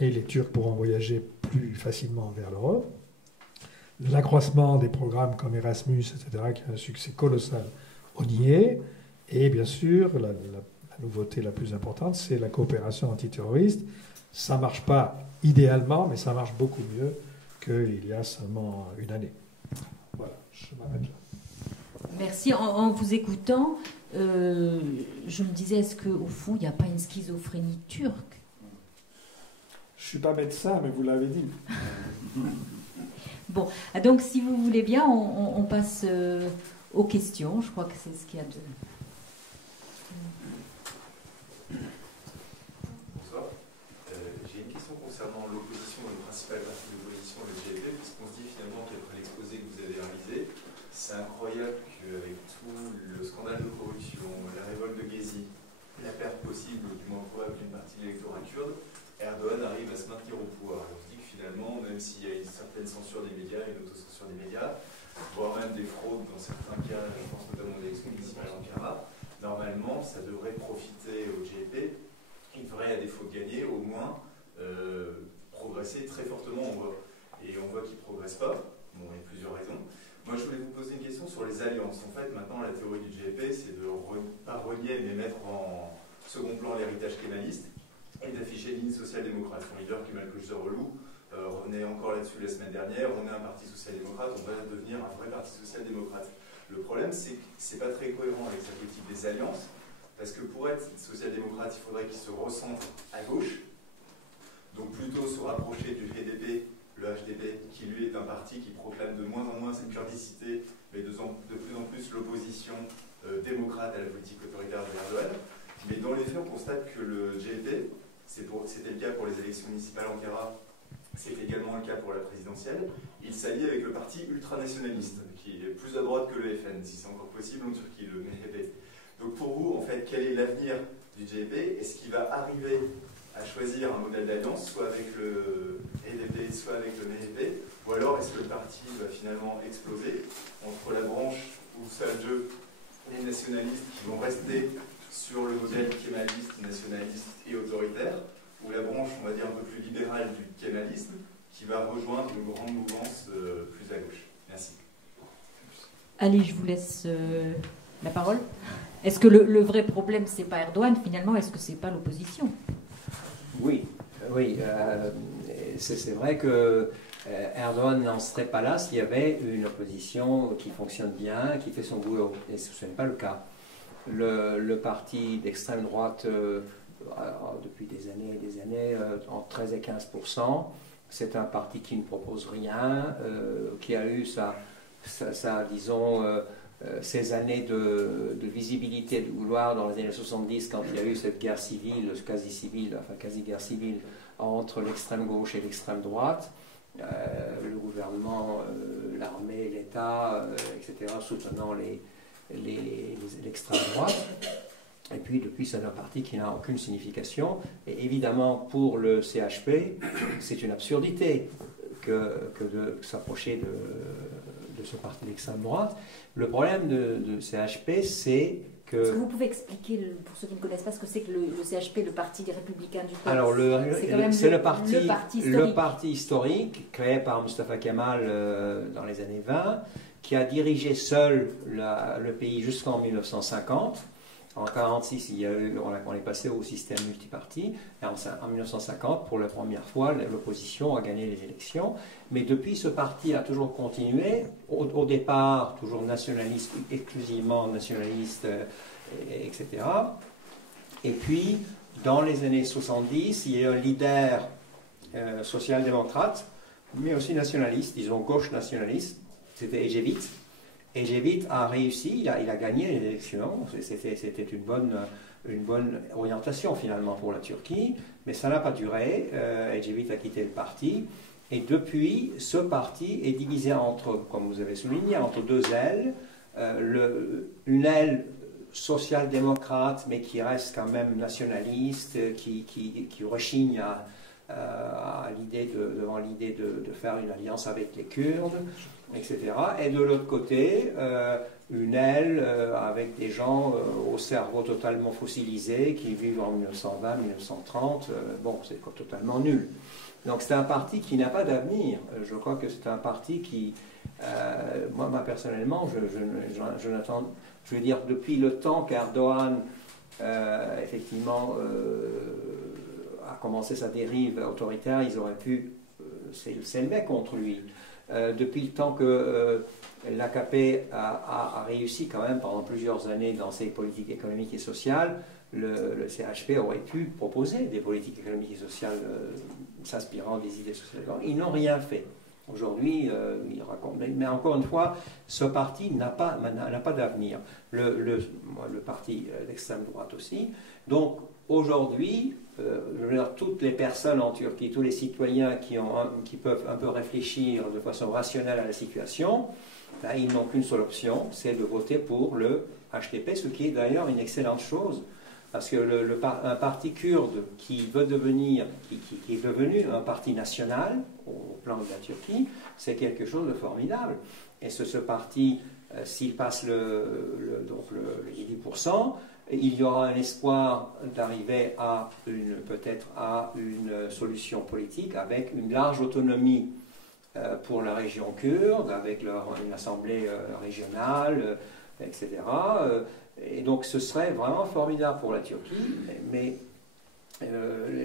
Et les Turcs pourront voyager plus facilement vers l'Europe. L'accroissement des programmes comme Erasmus, etc., qui a un succès colossal, on y est. Et bien sûr, la nouveauté la plus importante, c'est la coopération antiterroriste. Ça ne marche pas idéalement, mais ça marche beaucoup mieux qu'il y a seulement une année. Voilà, je m'arrête là. Merci. En vous écoutant, je me disais, est-ce qu'au fond, il n'y a pas une schizophrénie turque? Je ne suis pas médecin, mais vous l'avez dit. Bon, donc si vous voulez bien, on passe aux questions. Je crois que c'est ce qu'il y a de... Bonsoir. J'ai une question concernant l'opposition, le principal parti d'opposition, le GLP, puisqu'on se dit finalement qu'après l'exposé que vous avez réalisé, c'est incroyable qu'avec tout le scandale de corruption, la révolte de Gezi, la perte possible, ou du moins probable, d'une partie de l'électorat kurde, Erdogan arrive à se maintenir au pouvoir. On se dit que finalement, même s'il y a une certaine censure des médias, une autocensure des médias, voire même des fraudes dans certains cas, je pense notamment aux élections municipales en Ankara, normalement, ça devrait profiter au GLP. Il devrait, à défaut de gagner, au moins progresser très fortement. Et on voit qu'il ne progresse pas. Bon, il y a plusieurs raisons. Moi, je voulais vous poser une question sur les alliances. En fait, maintenant, la théorie du GLP, c'est de pas renier, mais mettre en second plan l'héritage kémaliste et d'afficher une ligne social-démocrate. Son leader, Kemal Kılıçdaroğlu, revenait encore là-dessus la semaine dernière. On est un parti social-démocrate, on va devenir un vrai parti social-démocrate. Le problème, c'est que ce n'est pas très cohérent avec sa politique des alliances, parce que pour être social-démocrate, il faudrait qu'il se recentre à gauche, donc plutôt se rapprocher du HDP, le HDP, qui lui est un parti qui proclame de moins en moins cette kurdicité, mais de plus en plus l'opposition démocrate à la politique autoritaire de Erdogan. Mais dans les faits, on constate que le GLP, c'était le cas pour les élections municipales en Ankara, c'est également le cas pour la présidentielle, il s'allie avec le parti ultranationaliste, qui est plus à droite que le FN, si c'est encore possible en Turquie, le MHP. Donc pour vous, en fait, quel est l'avenir du GLP? Est-ce qu'il va arriver à choisir un modèle d'alliance, soit avec le HDP, soit avec le MHP, ou alors est-ce que le parti va finalement exploser entre la branche où Sadje, les nationalistes qui vont rester sur le modèle kémaliste, nationaliste et autoritaire, ou la branche, on va dire, un peu plus libérale du kémalisme, qui va rejoindre une grande mouvance plus à gauche. Merci. Allez, je vous laisse la parole. Est-ce que le vrai problème, c'est pas Erdogan, finalement? Est-ce que c'est pas l'opposition? Oui, c'est vrai que Erdogan n'en serait pas là s'il y avait une opposition qui fonctionne bien, qui fait son boulot. Et ce n'est pas le cas. Le parti d'extrême droite, depuis des années, entre 13 et 15%, c'est un parti qui ne propose rien, qui a eu ces années de visibilité, de vouloir dans les années 70, quand il y a eu cette guerre civile, quasi-guerre civile, entre l'extrême gauche et l'extrême droite, le gouvernement, l'armée, l'État, etc., soutenant l'extrême droite. Et puis, depuis, c'est un parti qui n'a aucune signification. Et évidemment, pour le CHP, c'est une absurdité que de s'approcher de ce parti d'extrême droite. Le problème de CHP, c'est que... Est-ce que vous pouvez expliquer, pour ceux qui ne connaissent pas, ce que c'est que le CHP, le Parti républicain du peuple? Alors, c'est le parti historique créé par Mustafa Kemal dans les années 20, qui a dirigé seul le pays jusqu'en 1950. En 1946, on est passé au système multiparti. Et en 1950, pour la première fois, l'opposition a gagné les élections. Mais depuis, ce parti a toujours continué. Au départ, toujours nationaliste, exclusivement nationaliste, etc. Et puis, dans les années 70, il y a eu un leader social-démocrate, mais aussi nationaliste, disons gauche nationaliste. C'était Ecevit. Ecevit a réussi, il a gagné les élections, c'était une bonne orientation finalement pour la Turquie, mais ça n'a pas duré, Ecevit a quitté le parti, et depuis, ce parti est divisé entre, comme vous avez souligné, entre deux ailes, une aile social-démocrate, mais qui reste quand même nationaliste, qui rechigne devant l'idée de faire une alliance avec les Kurdes, etc. Et de l'autre côté, une aile avec des gens au cerveau totalement fossilisé qui vivent en 1920, 1930. Bon, c'est totalement nul. Donc c'est un parti qui n'a pas d'avenir. Je crois que c'est un parti qui, moi personnellement, je n'attends, je veux dire, depuis le temps qu'Erdogan, effectivement, a commencé sa dérive autoritaire, ils auraient pu s'élever contre lui. Depuis le temps que l'AKP a réussi quand même pendant plusieurs années dans ses politiques économiques et sociales, le CHP aurait pu proposer des politiques économiques et sociales s'inspirant des idées sociales. Ils n'ont rien fait. Aujourd'hui, ils racontent. Mais encore une fois, ce parti n'a pas d'avenir. Le parti d'extrême droite aussi. Donc, aujourd'hui, toutes les personnes en Turquie, tous les citoyens qui peuvent un peu réfléchir de façon rationnelle à la situation, ben, ils n'ont qu'une seule option, c'est de voter pour le HDP, ce qui est d'ailleurs une excellente chose, parce que un parti kurde qui est devenu un parti national au plan de la Turquie, c'est quelque chose de formidable. Et ce parti, s'il passe les 10%, il y aura un espoir d'arriver peut-être à une solution politique avec une large autonomie pour la région kurde, avec une assemblée régionale, etc. Et donc ce serait vraiment formidable pour la Turquie, mais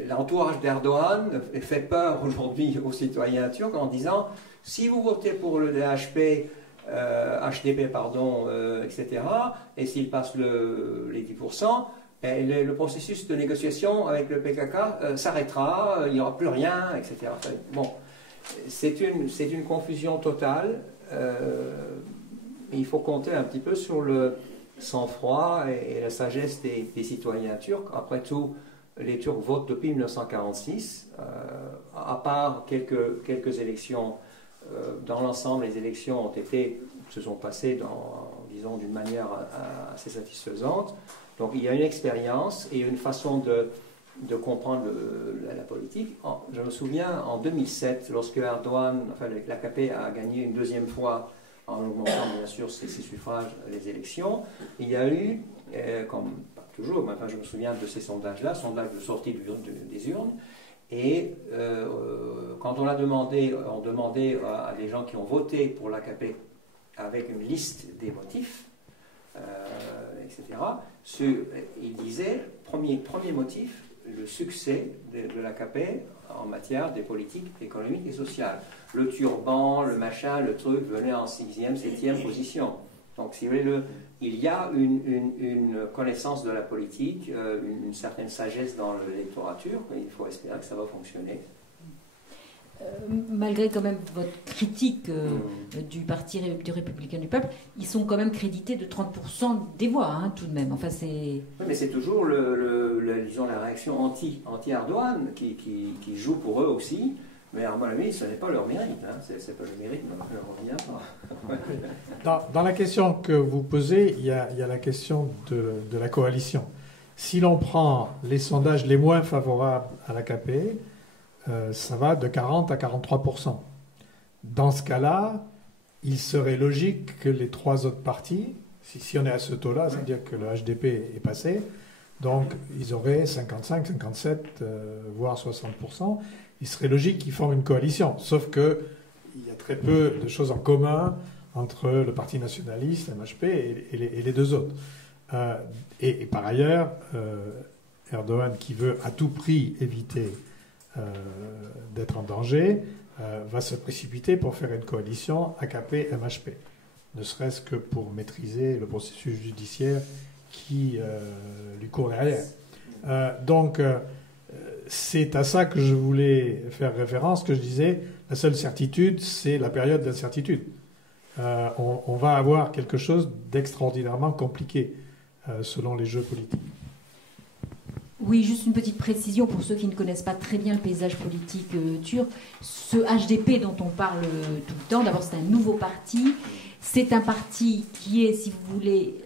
l'entourage d'Erdogan fait peur aujourd'hui aux citoyens turcs en disant si vous votez pour le HDP, etc., et s'il passe les 10%, le processus de négociation avec le PKK s'arrêtera, il n'y aura plus rien, etc. Bon, c'est une confusion totale. Il faut compter un petit peu sur le sang-froid et la sagesse des citoyens turcs. Après tout, les Turcs votent depuis 1946, à part quelques élections. Dans l'ensemble, les élections se sont passées disons, d'une manière assez satisfaisante. Donc il y a une expérience et une façon de comprendre la politique. Je me souviens en 2007, lorsque Erdogan, l'AKP a gagné une deuxième fois en augmentant bien sûr ses suffrages, les élections, il y a eu, comme pas toujours, mais enfin, je me souviens de ces sondages-là, sondages de sortie des urnes, et quand on demandait à des gens qui ont voté pour l'AKP avec une liste des motifs, etc., ils disaient, premier motif, le succès de l'AKP en matière des politiques économiques et sociales. Le turban, le machin, le truc venait en 6e, 7e position. Donc, si vous voulez, il y a une connaissance de la politique, une certaine sagesse dans l'électorat turc, mais il faut espérer que ça va fonctionner. Malgré quand même votre critique du Parti républicain du peuple, ils sont quand même crédités de 30% des voix, hein, tout de même. Enfin, c'est... Oui, mais c'est toujours disons, la réaction anti-Erdogan qui joue pour eux aussi. Mais à mon avis, ce n'est pas leur mérite. Hein. C'est pas le mérite, mais on ne revient pas. Dans la question que vous posez, il y a la question de la coalition. Si l'on prend les sondages les moins favorables à l'AKP, ça va de 40 à 43%. Dans ce cas-là, il serait logique que les 3 autres partis, si on est à ce taux-là, c'est-à-dire que le HDP est passé, donc ils auraient 55, 57, voire 60%, il serait logique qu'ils forment une coalition. Sauf qu'il y a très peu de choses en commun entre le Parti nationaliste, MHP, et les 2 autres. Et par ailleurs, Erdogan, qui veut à tout prix éviter d'être en danger, va se précipiter pour faire une coalition AKP-MHP, ne serait-ce que pour maîtriser le processus judiciaire qui lui court derrière. Donc, c'est à ça que je voulais faire référence, que je disais, la seule certitude, c'est la période d'incertitude. On va avoir quelque chose d'extraordinairement compliqué selon les jeux politiques. Oui, juste une petite précision pour ceux qui ne connaissent pas très bien le paysage politique turc. Ce HDP dont on parle tout le temps, d'abord c'est un nouveau parti. C'est un parti qui est, si vous voulez,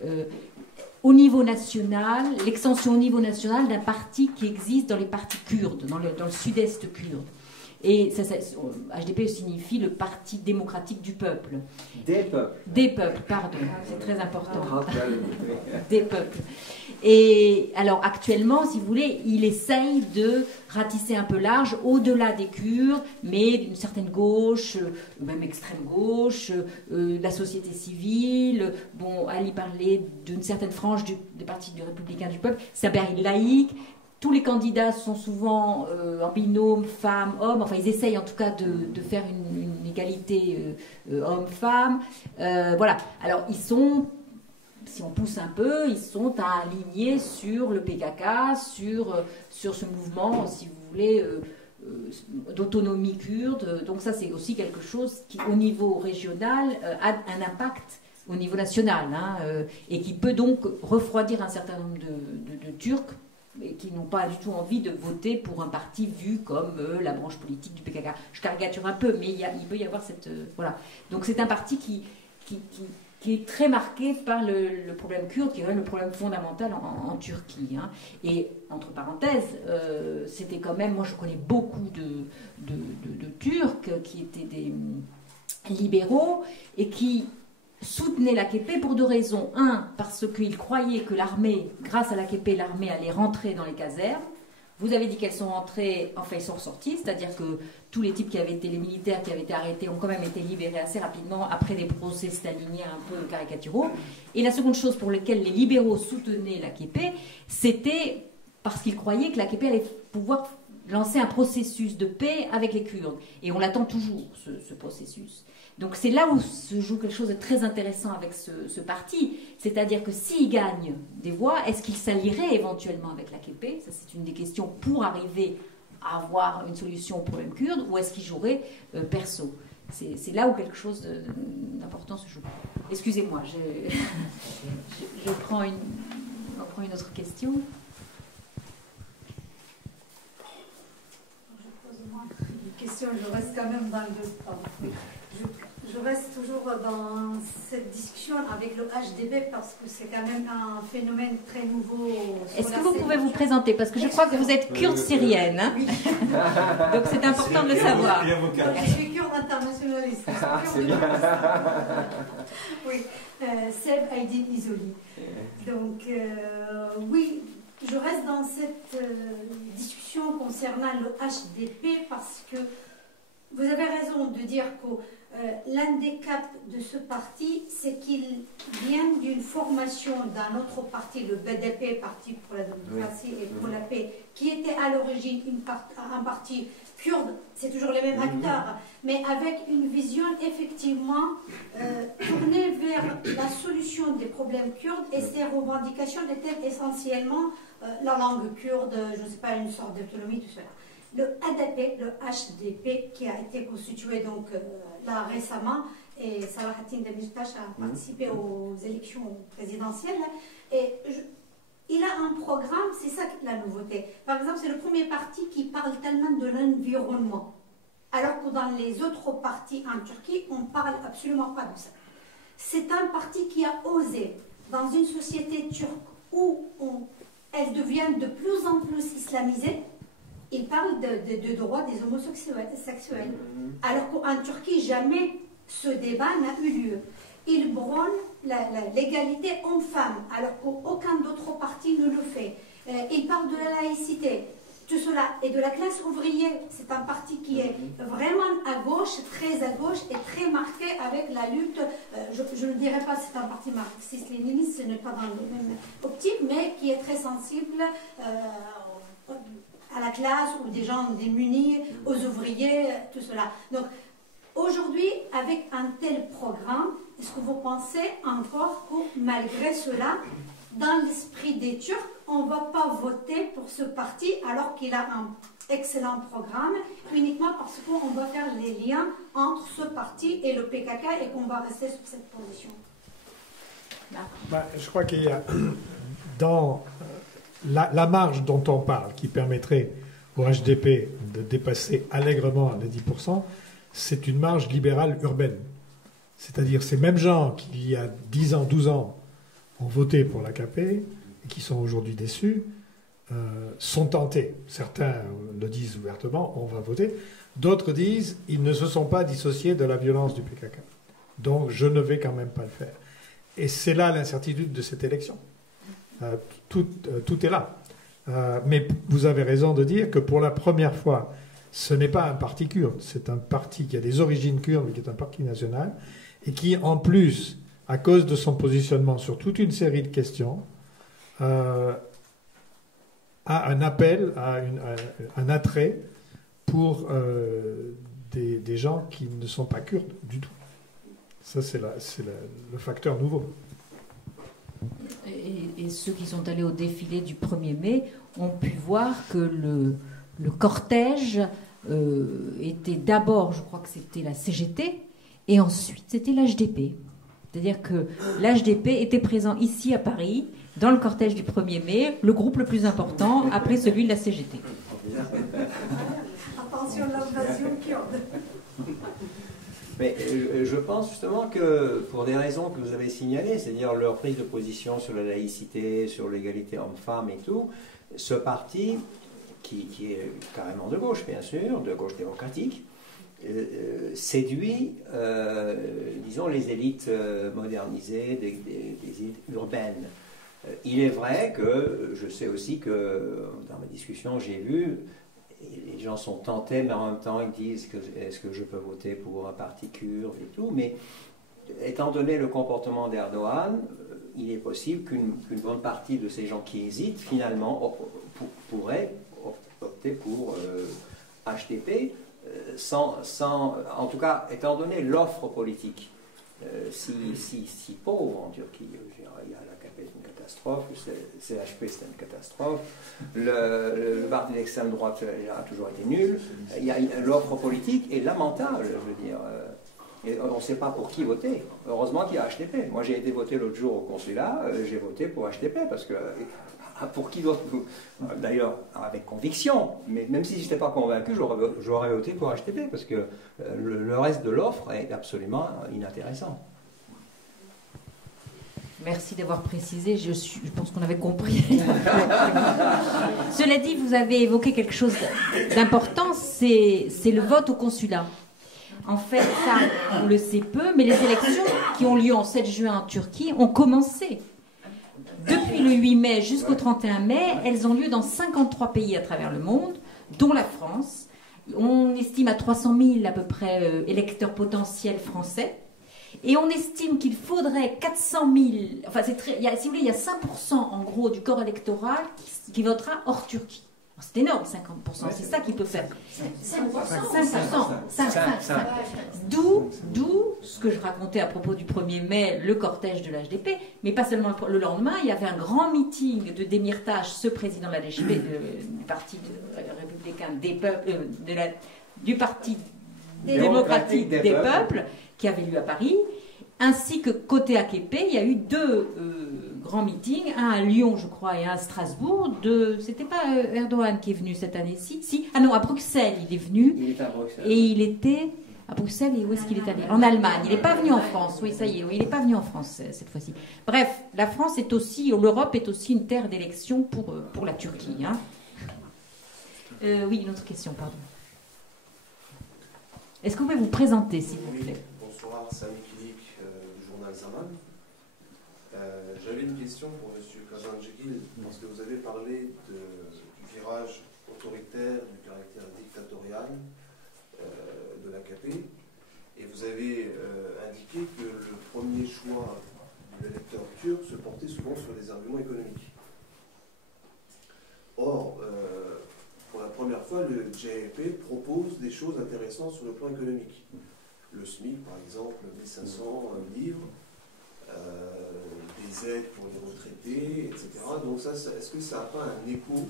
au niveau national, l'extension au niveau national d'un parti qui existe dans les partis kurdes, dans le sud-est kurde. Et HDP signifie le Parti démocratique du peuple. Des peuples. Des peuples, pardon, c'est très important. Des peuples. Et alors actuellement, si vous voulez, il essaye de ratisser un peu large au-delà des Kurdes, mais d'une certaine gauche, même extrême gauche, la société civile. Bon, Ali parlait d'une certaine frange des partis du républicain du peuple. C'est un parti laïque. Tous les candidats sont souvent en binôme, femmes, hommes. Enfin, ils essayent en tout cas de faire une égalité homme-femme. Voilà. Alors, ils sont, si on pousse un peu, ils sont alignés sur le PKK, sur ce mouvement, si vous voulez, d'autonomie kurde. Donc ça, c'est aussi quelque chose qui, au niveau régional, a un impact au niveau national, hein, et qui peut donc refroidir un certain nombre de Turcs, et qui n'ont pas du tout envie de voter pour un parti vu comme la branche politique du PKK. Je caricature un peu, mais il peut y avoir cette... voilà. Donc c'est un parti qui est très marqué par le problème kurde, qui est le problème fondamental en Turquie. Hein. Et, entre parenthèses, c'était quand même... Moi, je connais beaucoup de Turcs qui étaient des libéraux et qui soutenaient l'AKP pour 2 raisons. Un, parce qu'ils croyaient que l'armée, grâce à l'AKP, l'armée allait rentrer dans les casernes. Vous avez dit qu'elles sont rentrées, enfin ils sont ressorties, c'est-à-dire que tous les types qui avaient été, les militaires qui avaient été arrêtés, ont quand même été libérés assez rapidement après des procès staliniens un peu caricaturaux. Et la seconde chose pour laquelle les libéraux soutenaient l'AKP, c'était parce qu'ils croyaient que l'AKP allait pouvoir lancer un processus de paix avec les Kurdes. Et on l'attend toujours, ce processus. Donc c'est là où se joue quelque chose de très intéressant avec ce parti, c'est-à-dire que s'il gagne des voix, est-ce qu'il s'allierait éventuellement avec l'AKP? Ça, c'est une des questions pour arriver à avoir une solution au problème kurde, ou est-ce qu'il jouerait perso? C'est là où quelque chose d'important se joue. Excusez-moi, je prends une autre question. Je pose moi une question, je reste quand même dans le... Je reste toujours dans cette discussion avec le HDP parce que c'est quand même un phénomène très nouveau. Est-ce que vous pouvez vous présenter? Parce que je crois que vous êtes kurde syrienne. Hein, oui. Donc c'est important de le savoir. Je suis kurde internationaliste. C'est bien. Oui, Seb Aydin Izoli. Donc oui, je reste dans cette discussion concernant le HDP parce que vous avez raison de dire que l'handicap de ce parti, c'est qu'il vient d'une formation d'un autre parti, le BDP, Parti pour la démocratie et pour la paix, qui était à l'origine un parti kurde, c'est toujours les mêmes acteurs, mais avec une vision effectivement tournée vers la solution des problèmes kurdes, et ses revendications étaient essentiellement la langue kurde, je ne sais pas, une sorte d'autonomie, tout cela. Le HDP, qui a été constitué donc là récemment, et Salahattin Demirtas a participé aux élections présidentielles, et il a un programme, c'est ça la nouveauté. Par exemple, c'est le premier parti qui parle tellement de l'environnement, alors que dans les autres partis en Turquie, on ne parle absolument pas de ça. C'est un parti qui a osé, dans une société turque où elle devient de plus en plus islamisée, il parle de droits des homosexuels, alors qu'en Turquie, jamais ce débat n'a eu lieu. Il prône l'égalité homme-femme, alors qu'aucun d'autre parti ne le fait. Il parle de la laïcité. Tout cela, et de la classe ouvrière, c'est un parti qui est vraiment à gauche et très marqué avec la lutte. Je ne dirais pas que c'est un parti marxiste-léniniste, ce n'est pas dans le même optique, mais qui est très sensible à la classe ou des gens démunis, aux ouvriers, tout cela. Donc aujourd'hui, avec un tel programme, est-ce que vous pensez encore que malgré cela, dans l'esprit des Turcs, on ne va pas voter pour ce parti alors qu'il a un excellent programme, uniquement parce qu'on va faire les liens entre ce parti et le PKK et qu'on va rester sur cette position? Je crois qu'il y a dans la marge dont on parle, qui permettrait au HDP de dépasser allègrement les 10%, c'est une marge libérale urbaine. C'est-à-dire ces mêmes gens qui, il y a 10 ans, 12 ans, ont voté pour l'AKP et qui sont aujourd'hui déçus, sont tentés. Certains le disent ouvertement, on va voter. D'autres disent, ils ne se sont pas dissociés de la violence du PKK. Donc je ne vais quand même pas le faire. Et c'est là l'incertitude de cette élection. Tout est là. Mais vous avez raison de dire que pour la première fois, ce n'est pas un parti kurde, c'est un parti qui a des origines kurdes, mais qui est un parti national, et qui, en plus, à cause de son positionnement sur toute une série de questions, a un appel, un attrait pour des gens qui ne sont pas kurdes du tout. Ça, c'est le facteur nouveau. Et ceux qui sont allés au défilé du 1er mai ont pu voir que le cortège était d'abord, je crois que c'était la CGT, et ensuite c'était l'HDP. C'est-à-dire que l'HDP était présent ici à Paris, dans le cortège du 1er mai, le groupe le plus important après celui de la CGT. Attention à l'invasion kurde. Mais je pense justement que, pour des raisons que vous avez signalées, c'est-à-dire leur prise de position sur la laïcité, sur l'égalité homme-femme et tout, ce parti, qui est carrément de gauche, bien sûr, de gauche démocratique, séduit, disons, les élites modernisées, des élites urbaines. Il est vrai que, je sais aussi que, dans ma discussion, j'ai vu, les gens sont tentés, mais en même temps, ils disent est-ce que je peux voter pour un parti kurde et tout, mais étant donné le comportement d'Erdogan, il est possible qu'une bonne partie de ces gens qui hésitent, finalement, pourraient opter pour HDP, en tout cas, étant donné l'offre politique si pauvre en Turquie. Il y a l'AKP, c'est une catastrophe, le CHP, c'est une catastrophe, le parti d'extrême droite a toujours été nul, l'offre politique est lamentable, je veux dire. Et on ne sait pas pour qui voter. Heureusement qu'il y a HDP. Moi, j'ai été voté l'autre jour au consulat, j'ai voté pour HDP, parce que pour qui d'autre? D'ailleurs, avec conviction, mais même si je n'étais pas convaincu, j'aurais voté pour HDP, parce que le reste de l'offre est absolument inintéressant. Merci d'avoir précisé, je pense qu'on avait compris. Cela dit, vous avez évoqué quelque chose d'important, c'est le vote au consulat. En fait, ça, on le sait peu, mais les élections qui ont lieu en 7 juin en Turquie ont commencé. Depuis le 8 mai jusqu'au 31 mai, elles ont lieu dans 53 pays à travers le monde, dont la France. On estime à 300 000 à peu près électeurs potentiels français. Et on estime qu'il faudrait 400 000... Enfin, si vous voulez, il y a 5% en gros du corps électoral qui votera hors Turquie. C'est énorme, 50%, c'est ça qui peut faire. 5%. D'où ce que je racontais à propos du 1er mai, le cortège de l'HDP, mais pas seulement le lendemain, il y avait un grand meeting de Demirtas, ce président de l'HDP, du Parti républicain des peuples, du Parti démocratique des peuples, qui avait lieu à Paris, ainsi que côté AKP, il y a eu 2 grands meetings, un à Lyon, je crois, et un à Strasbourg. C'était pas Erdogan qui est venu cette année-ci. Si. Ah non, à Bruxelles, il est venu. Il était à Bruxelles. Et il était à Bruxelles, et où est-ce qu'il est allé? En Allemagne. Il n'est pas venu en France. Oui, ça y est, oui, il n'est pas venu en France cette fois-ci. Bref, la France est aussi, l'Europe est aussi une terre d'élection pour la Turquie. Hein. Oui, une autre question, pardon. Est-ce que vous pouvez vous présenter, s'il vous plaît? Sorar, Sami Kilik du journal Zaman. J'avais une question pour M. Kazanjigil, parce que vous avez parlé du virage autoritaire, du caractère dictatorial de l'AKP, et vous avez indiqué que le premier choix de l'électeur turc se portait souvent sur des arguments économiques. Or, pour la première fois, le CHP propose des choses intéressantes sur le plan économique. Le SMIC, par exemple, 1500 livres, des aides pour les retraités, etc. Donc ça, est-ce que ça n'a pas un écho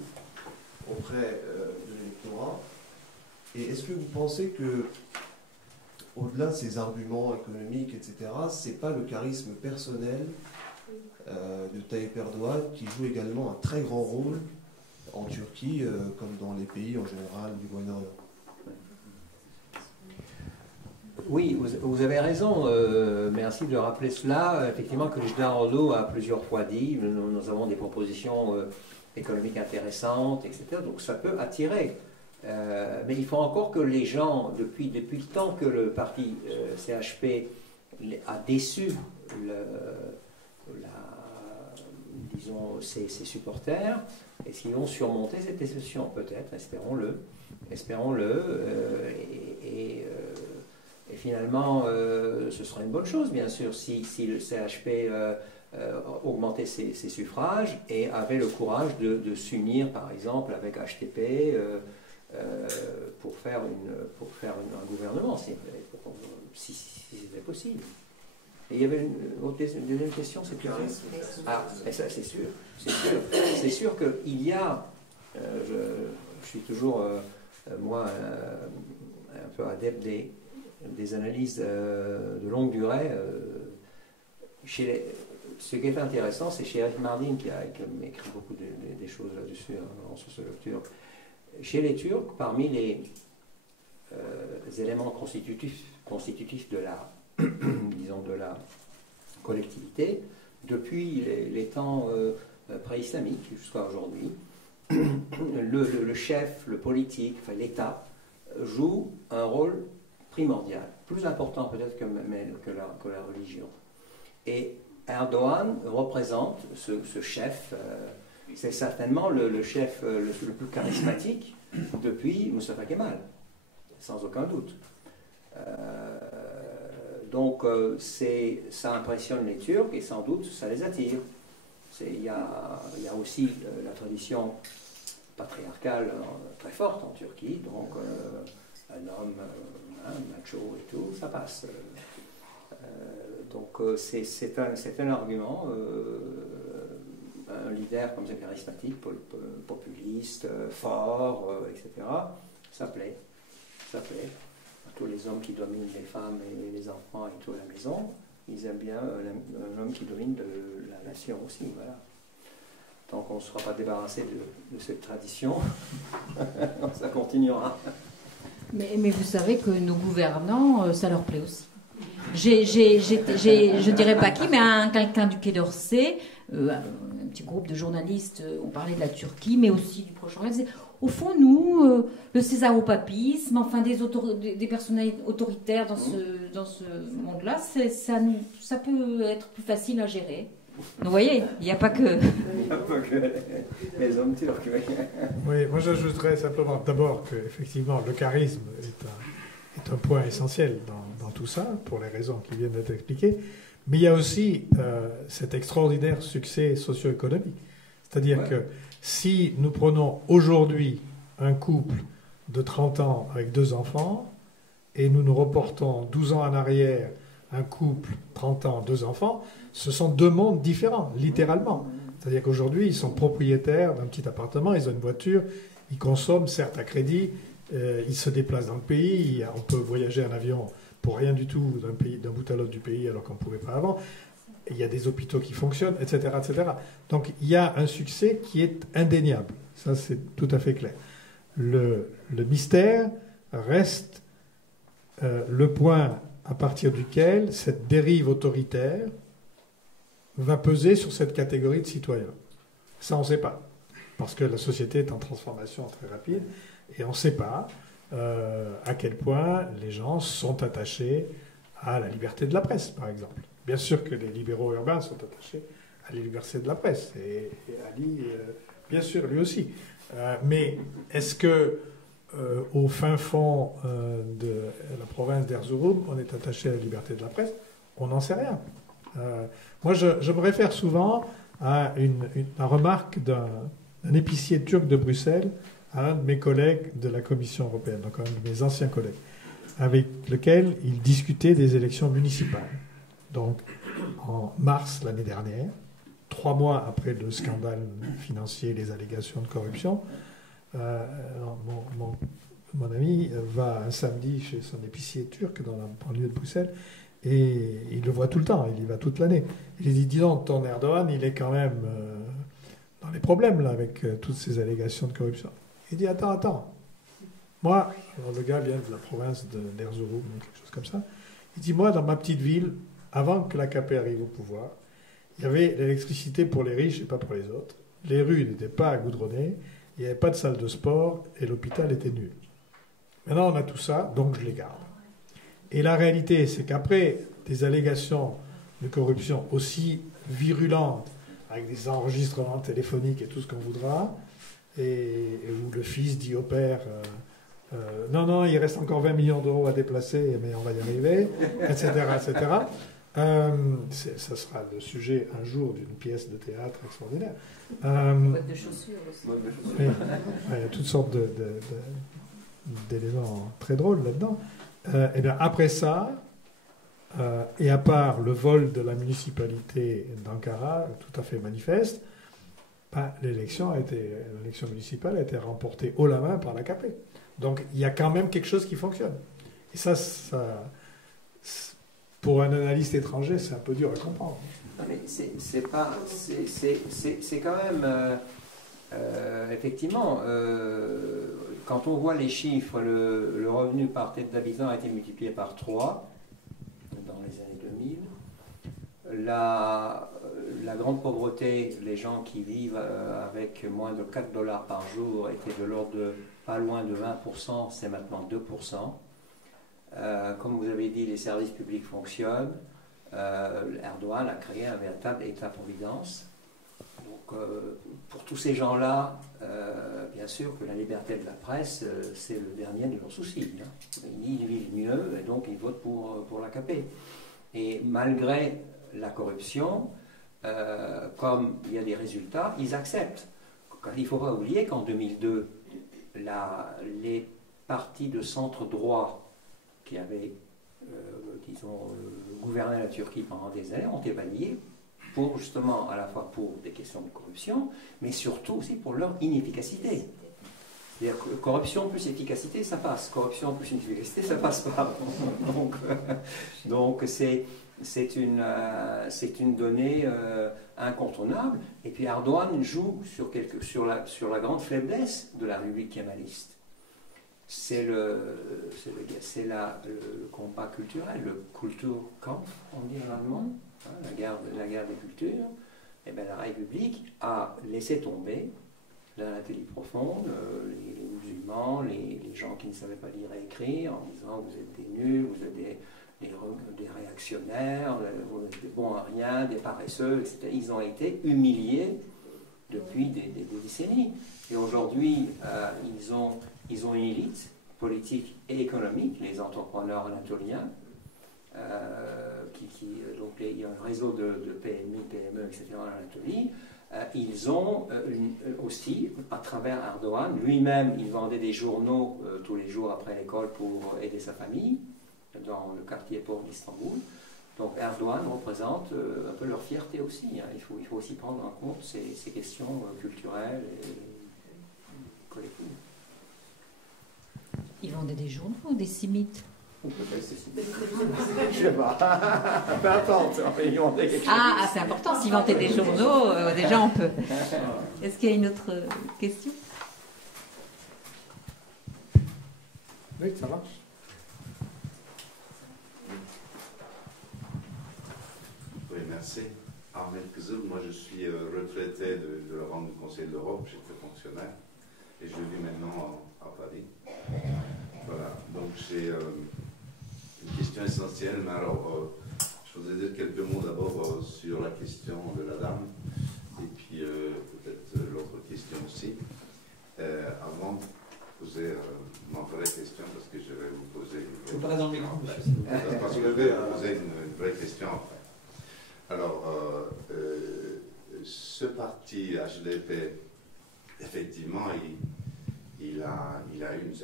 auprès de l'électorat? Et est-ce que vous pensez que, au-delà de ces arguments économiques, etc., c'est pas le charisme personnel de Tayyip Erdogan qui joue également un très grand rôle en Turquie, comme dans les pays en général du Moyen-Orient? Oui, vous avez raison, merci de rappeler cela. Effectivement, que Kılıçdaroğlu a plusieurs fois dit, nous avons des propositions économiques intéressantes, etc. Donc ça peut attirer. Mais il faut encore que les gens, depuis le temps que le parti CHP a déçu disons, ses supporters, est-ce qu'ils vont surmonter cette déception? Peut-être, espérons-le. Et finalement, ce sera une bonne chose, bien sûr, si le CHP augmentait ses suffrages et avait le courage de s'unir, par exemple, avec HTP pour faire un gouvernement, si c'était possible. Et il y avait une deuxième question, c'est clair. Ah, mais ça, c'est sûr. C'est sûr qu'il y a, je suis toujours, moi, un peu adepte des analyses de longue durée. Ce qui est intéressant, c'est chez Eric Mardin, qui a écrit beaucoup des choses là-dessus, en sociologue turc. Chez les Turcs, parmi les éléments constitutifs de la, disons, de la collectivité, depuis les temps pré-islamiques jusqu'à aujourd'hui, le chef, le politique, enfin, l'État, joue un rôle primordial, plus important peut-être que la religion. Et Erdogan représente ce chef, c'est certainement le chef le plus charismatique depuis Mustafa Kemal, sans aucun doute. Donc ça impressionne les Turcs et sans doute ça les attire. Il y a aussi la tradition patriarcale très forte en Turquie, donc un homme macho et tout, ça passe. Donc c'est un argument, un leader comme ça charismatique, populiste, fort, etc. Ça plaît. À tous les hommes qui dominent les femmes et les enfants et toute la maison, ils aiment bien un homme qui domine la nation aussi. Voilà. Tant qu'on ne sera pas débarrassé de cette tradition, ça continuera. Mais vous savez que nos gouvernants, ça leur plaît aussi. Je dirais pas qui, mais quelqu'un du Quai d'Orsay, un petit groupe de journalistes ont parlé de la Turquie, mais aussi du Proche-Orient. Au fond, nous, le césaropapisme, enfin des personnalités autoritaires dans ce monde-là, ça peut être plus facile à gérer. Vous voyez, il n'y a pas que... Il n'y a pas que les hommes turcs. Oui, moi j'ajouterais simplement d'abord qu'effectivement le charisme est un point essentiel dans tout ça, pour les raisons qui viennent d'être expliquées, mais il y a aussi cet extraordinaire succès socio-économique. C'est-à-dire que si nous prenons aujourd'hui un couple de 30 ans avec 2 enfants, et nous reportons 12 ans en arrière un couple, 30 ans, 2 enfants, ce sont 2 mondes différents, littéralement. C'est-à-dire qu'aujourd'hui, ils sont propriétaires d'un petit appartement, ils ont une voiture, ils consomment, certes à crédit, ils se déplacent dans le pays, on peut voyager en avion pour rien du tout d'un bout à l'autre du pays alors qu'on ne pouvait pas avant. Il y a des hôpitaux qui fonctionnent, etc., etc. Donc il y a un succès qui est indéniable. Ça, c'est tout à fait clair. Le mystère reste le point à partir duquel cette dérive autoritaire va peser sur cette catégorie de citoyens. Ça, on ne sait pas, parce que la société est en transformation très rapide, et on ne sait pas à quel point les gens sont attachés à la liberté de la presse, par exemple. Bien sûr que les libéraux urbains sont attachés à la liberté de la presse, et Ali, bien sûr, lui aussi. Mais est-ce que au fin fond de la province d'Erzurum, on est attaché à la liberté de la presse? On n'en sait rien. Moi, je me réfère souvent à la remarque d'un épicier turc de Bruxelles, à un de mes collègues de la Commission européenne, donc un de mes anciens collègues, avec lequel il discutait des élections municipales. Donc, en mars l'année dernière, 3 mois après le scandale financier, les allégations de corruption, mon ami va un samedi chez son épicier turc dans la banlieue de Bruxelles, et il le voit tout le temps, il y va toute l'année. Il dit, dis donc, ton Erdogan, il est quand même dans les problèmes là, avec toutes ces allégations de corruption. Il dit, attends. Moi, alors le gars vient de la province d'Erzurum, quelque chose comme ça. Il dit, moi, dans ma petite ville, avant que l'AKP arrive au pouvoir, il y avait l'électricité pour les riches et pas pour les autres. Les rues n'étaient pas goudronnées, il n'y avait pas de salle de sport et l'hôpital était nul. Maintenant, on a tout ça, donc je les garde. Et la réalité, c'est qu'après des allégations de corruption aussi virulentes, avec des enregistrements téléphoniques et tout ce qu'on voudra, et où le fils dit au père non, il reste encore 20 millions d'euros à déplacer, mais on va y arriver, etc. Ça sera le sujet un jour d'une pièce de théâtre extraordinaire. Boîte de chaussures aussi. Il y a toutes sortes d'éléments très drôles là-dedans. Et bien après ça, et à part le vol de la municipalité d'Ankara, tout à fait manifeste, l'élection municipale a été remportée haut la main par l'AKP. Donc il y a quand même quelque chose qui fonctionne. Et ça pour un analyste étranger, c'est un peu dur à comprendre. Non, mais c'est quand même effectivement quand on voit les chiffres, le revenu par tête d'habitant a été multiplié par 3 dans les années 2000. La grande pauvreté, les gens qui vivent avec moins de 4 $ par jour étaient de l'ordre de pas loin de 20%, c'est maintenant 2%. Comme vous avez dit, les services publics fonctionnent. Erdogan a créé un véritable État-providence. Donc, pour tous ces gens-là, bien sûr que la liberté de la presse, c'est le dernier de leurs soucis. Hein. Ils vivent mieux et donc ils votent pour l'AKP. Et malgré la corruption, comme il y a des résultats, ils acceptent. Il ne faut pas oublier qu'en 2002, les partis de centre-droit qui avaient, gouverné la Turquie pendant des années ont été balayés pour justement, à la fois pour des questions de corruption, mais surtout aussi pour leur inefficacité. C'est-à-dire que corruption plus efficacité, ça passe. Corruption plus inefficacité, ça passe pas. Donc c'est une donnée incontournable. Et puis Erdogan joue sur la grande faiblesse de la République kémaliste. C'est le combat culturel, le Kulturkampf, on dit en allemand, hein, la guerre des cultures. Et bien la République a laissé tomber la télé profonde, les musulmans, les gens qui ne savaient pas lire et écrire, en disant vous êtes des nuls, vous êtes des réactionnaires, vous êtes des bons à rien, des paresseux, etc. Ils ont été humiliés depuis des décennies. Et aujourd'hui, ils ont une élite politique et économique, les entrepreneurs anatoliens, donc il y a un réseau de PMI, PME, etc. en Anatolie. Ils ont aussi, à travers Erdogan, lui-même, il vendait des journaux tous les jours après l'école pour aider sa famille, dans le quartier pauvre d'Istanbul. Donc Erdogan représente un peu leur fierté aussi. Hein. Il faut aussi prendre en compte ces questions culturelles et collectives. Ils vendaient des journaux ou des simites? Je sais pas. Peu importe. C'est important. S'ils vendaient des journaux, déjà on peut. Est-ce qu'il y a une autre question? Oui, ça marche. Oui, merci. Ahmed Kızıl, moi je suis retraité de le rang du Conseil de l'Europe, j'étais fonctionnaire et je vis maintenant à Paris. Voilà, donc j'ai une question question essentielle, mais alors, je voudrais dire quelques mots d'abord sur la question de la dame, et puis peut-être l'autre question aussi. Avant de poser ma vraie question, parce que je vais vous poser... Vous parlez dans le micro, parce que je vais vous poser une vraie question après. Alors, ce parti HDP, effectivement, il a une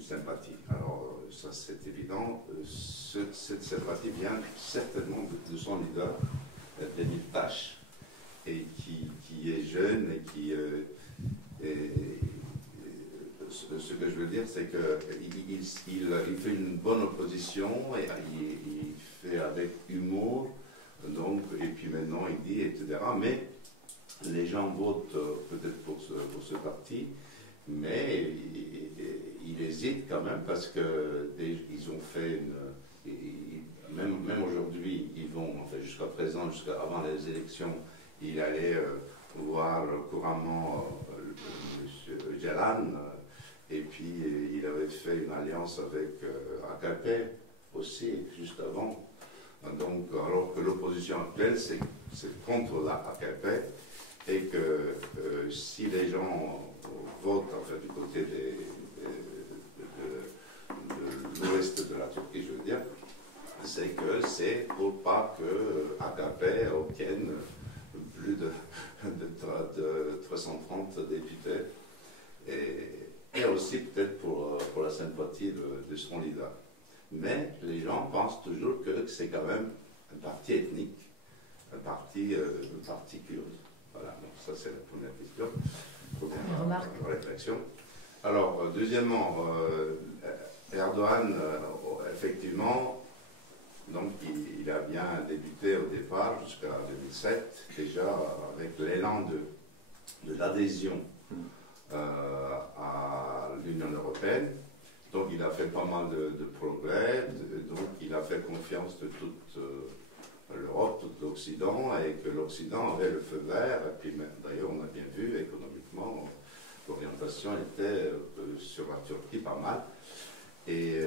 sympathie. Alors, ça c'est évident. Cette sympathie vient certainement de son leader, Demirtas, et qui est jeune et qui... ce que je veux dire, c'est qu'il fait une bonne opposition et il fait avec humour, donc, et puis maintenant il dit, etc. Mais les gens votent peut-être pour ce parti, mais il hésite quand même parce que ils ont fait même aujourd'hui, ils vont, enfin jusqu'à présent, avant les élections, il allait voir couramment M. Jalan, et puis il avait fait une alliance avec AKP aussi, juste avant. Donc, alors que l'opposition actuelle, c'est contre la AKP, et que si les gens votent en fait, du côté de l'ouest de la Turquie, je veux dire, c'est que c'est pour pas que AKP obtienne plus de 330 députés, et aussi peut-être pour la sympathie de son leader. Mais les gens pensent toujours que c'est quand même un parti ethnique, un parti kurde. Voilà, donc ça c'est la première question, première réflexion. Alors, deuxièmement, Erdogan, effectivement, donc il a bien débuté au départ, jusqu'à 2007, déjà avec l'élan de l'adhésion à l'Union européenne. Donc il a fait pas mal de progrès, donc il a fait confiance de toute l'Europe, tout l'Occident, et que l'Occident avait le feu vert, et puis d'ailleurs on a bien vu économiquement, l'orientation était sur la Turquie pas mal, et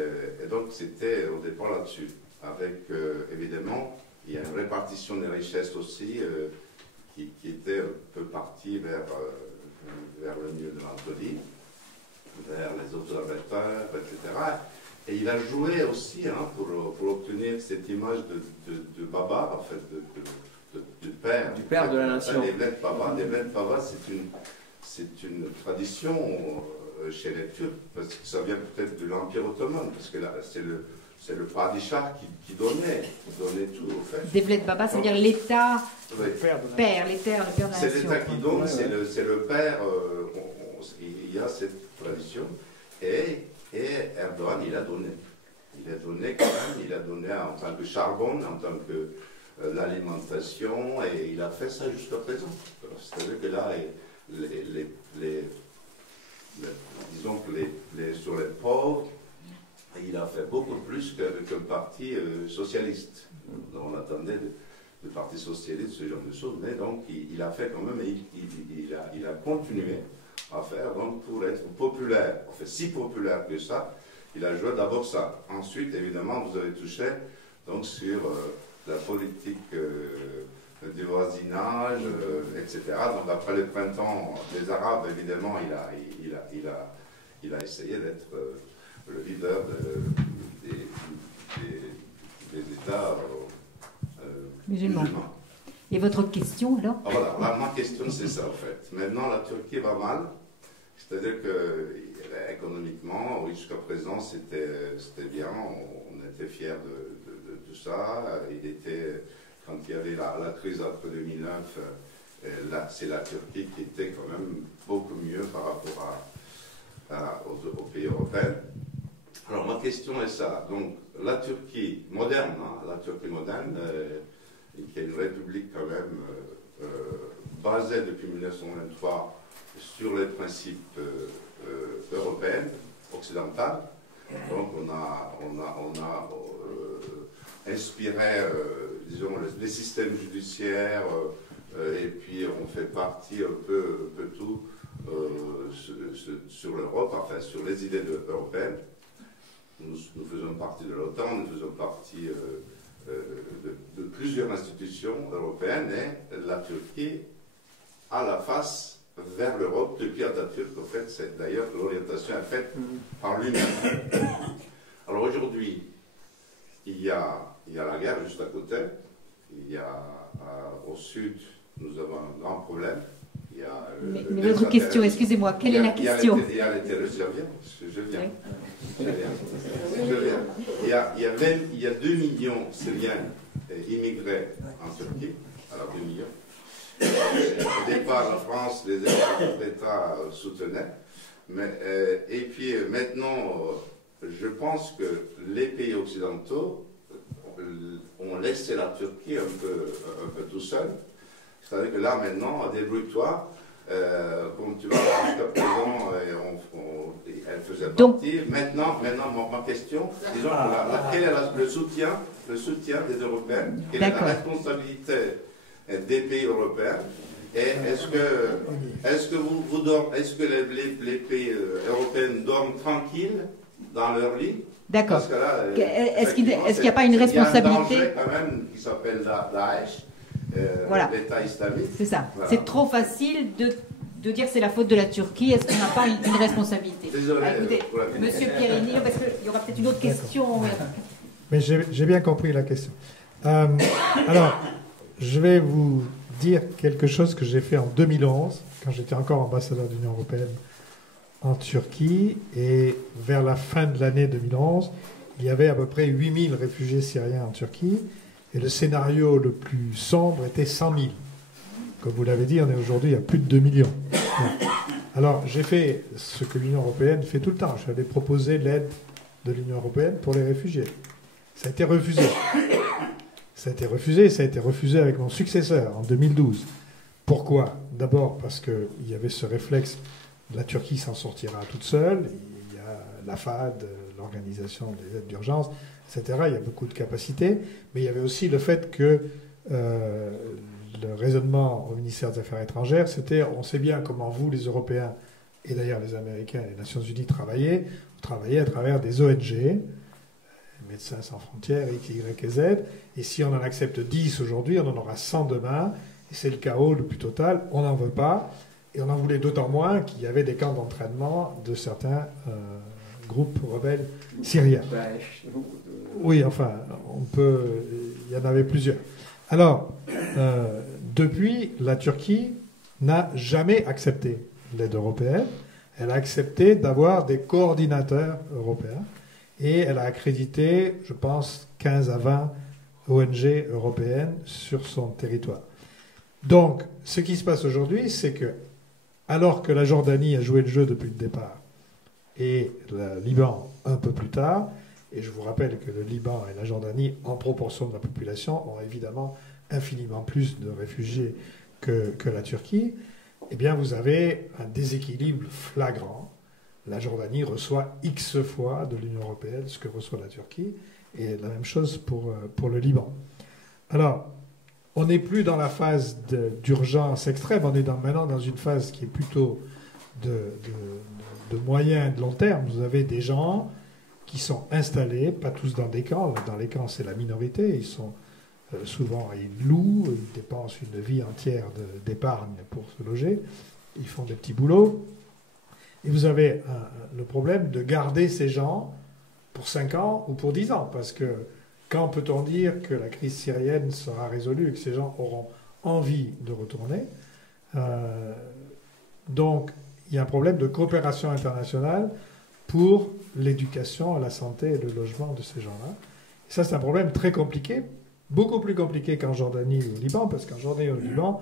donc c'était au départ là-dessus, avec évidemment, il y a une répartition des richesses aussi, qui était un peu partie vers le milieu de l'Anatolie, vers les observateurs, etc. Et il a joué aussi pour obtenir cette image de Baba, en fait, du père. Du père de la nation. Les Vled Baba, c'est une tradition chez les Turcs, parce que ça vient peut-être de l'Empire ottoman, parce que là, c'est le padishah qui donnait tout, au fait. Devlet Baba, c'est-à-dire l'État, oui. père, l'État, le père de la nation. C'est l'État qui donne, c'est le père, il y a cette tradition, et Erdogan, il a donné. Il a donné quand même, il a donné en tant que charbon, en tant que l'alimentation, et il a fait ça jusqu'à présent. C'est-à-dire que là, disons que sur les pauvres, il a fait beaucoup plus qu'un parti socialiste. On attendait du parti socialiste ce genre de choses, mais donc il a fait quand même, et il a continué à faire donc, pour être populaire. En fait, si populaire que ça, il a joué d'abord ça. Ensuite, évidemment, vous avez touché donc, sur la politique du voisinage, etc. Donc après le printemps des Arabes, évidemment, il a essayé d'être le leader des États musulmans. Et votre question, alors? Voilà, ma question, c'est ça, en fait. Maintenant, la Turquie va mal. C'est-à-dire que, économiquement, oui, jusqu'à présent, c'était bien. On était fiers de tout ça. Quand il y avait la crise après 2009, là, c'est la Turquie qui était quand même beaucoup mieux par rapport aux pays européens. Alors, ma question est ça. Donc, la Turquie moderne, qui est une république quand même basée depuis 1923 sur les principes européens, occidentaux. Donc on a inspiré, disons, les systèmes judiciaires, et puis on fait partie un peu tout sur l'Europe, enfin sur les idées européennes. nous faisons partie de l'OTAN, nous faisons partie de plusieurs institutions européennes, et la Turquie a la face vers l'Europe depuis Atatürk. En fait, c'est d'ailleurs l'orientation est faite par lui-même. Alors aujourd'hui, il y a la guerre juste à côté. Il y a au sud, nous avons un grand problème. Il y a mais votre question, excusez-moi, quelle est la question? Il y a les terroristes, je viens. Il y a 2 millions de Syriens immigrés en Turquie. Alors 2 millions. Au départ, la France, les États soutenaient. Et puis maintenant, je pense que les pays occidentaux ont laissé la Turquie un peu tout seul. C'est-à-dire que là, maintenant, débrouille-toi. Comme tu vois, jusqu'à présent, elle faisait partie. Maintenant, ma question, disons, quel est le soutien des Européens? Quelle est la responsabilité des pays européens? Et est-ce que les pays européens dorment tranquilles dans leur lit? D'accord. Est-ce qu'il n'y a pas une Il y a un responsabilité danger quand même qui s'appelle Daesh. Voilà. L'État islamique. C'est ça. Voilà. C'est trop facile de dire que c'est la faute de la Turquie. Est-ce qu'on n'a pas une responsabilité? Désolé. Écoutez, Monsieur Pierini, parce qu'il y aura peut-être une autre question. Mais j'ai bien compris la question. Alors, je vais vous dire quelque chose que j'ai fait en 2011, quand j'étais encore ambassadeur de l'Union européenne en Turquie. Et vers la fin de l'année 2011, il y avait à peu près 8000 réfugiés syriens en Turquie. Et le scénario le plus sombre était 100 000. Comme vous l'avez dit, on est aujourd'hui à plus de 2 millions. Alors, j'ai fait ce que l'Union européenne fait tout le temps. Je suis allé proposer l'aide de l'Union européenne pour les réfugiés. Ça a été refusé. Ça a été refusé avec mon successeur en 2012. Pourquoi? D'abord parce qu'il y avait ce réflexe, la Turquie s'en sortira toute seule. Il y a la FAD, l'organisation des aides d'urgence, etc. Il y a beaucoup de capacités. Mais il y avait aussi le fait que le raisonnement au ministère des Affaires étrangères, c'était, on sait bien comment vous, les Européens, et d'ailleurs les Américains et les Nations Unies travaillaient. Vous travaillez à travers des ONG, Médecins sans frontières, X, Y et Z. Et si on en accepte 10 aujourd'hui, on en aura 100 demain. Et c'est le chaos le plus total. On n'en veut pas. Et on en voulait d'autant moins qu'il y avait des camps d'entraînement de certains groupes rebelles syriens. Oui, enfin, il y en avait plusieurs. Alors, depuis, la Turquie n'a jamais accepté l'aide européenne. Elle a accepté d'avoir des coordinateurs européens. Et elle a accrédité, je pense, 15 à 20 ONG européennes sur son territoire. Donc, ce qui se passe aujourd'hui, c'est que, alors que la Jordanie a joué le jeu depuis le départ, et le Liban un peu plus tard, et je vous rappelle que le Liban et la Jordanie, en proportion de la population, ont évidemment infiniment plus de réfugiés que la Turquie, eh bien, vous avez un déséquilibre flagrant. La Jordanie reçoit X fois de l'Union européenne ce que reçoit la Turquie, et la même chose pour le Liban. Alors, on n'est plus dans la phase d'urgence extrême, on est maintenant dans une phase qui est plutôt de moyen et de long terme. Vous avez des gens qui sont installés, pas tous dans des camps. Dans les camps, c'est la minorité. Ils sont souvent, ils louent, ils dépensent une vie entière d'épargne pour se loger. Ils font des petits boulots. Et vous avez le problème de garder ces gens pour 5 ans ou pour 10 ans. Parce que quand peut-on dire que la crise syrienne sera résolue et que ces gens auront envie de retourner? Donc, il y a un problème de coopération internationale pour l'éducation, la santé et le logement de ces gens-là. Et ça, c'est un problème très compliqué, beaucoup plus compliqué qu'en Jordanie ou au Liban, parce qu'en Jordanie ou au Liban,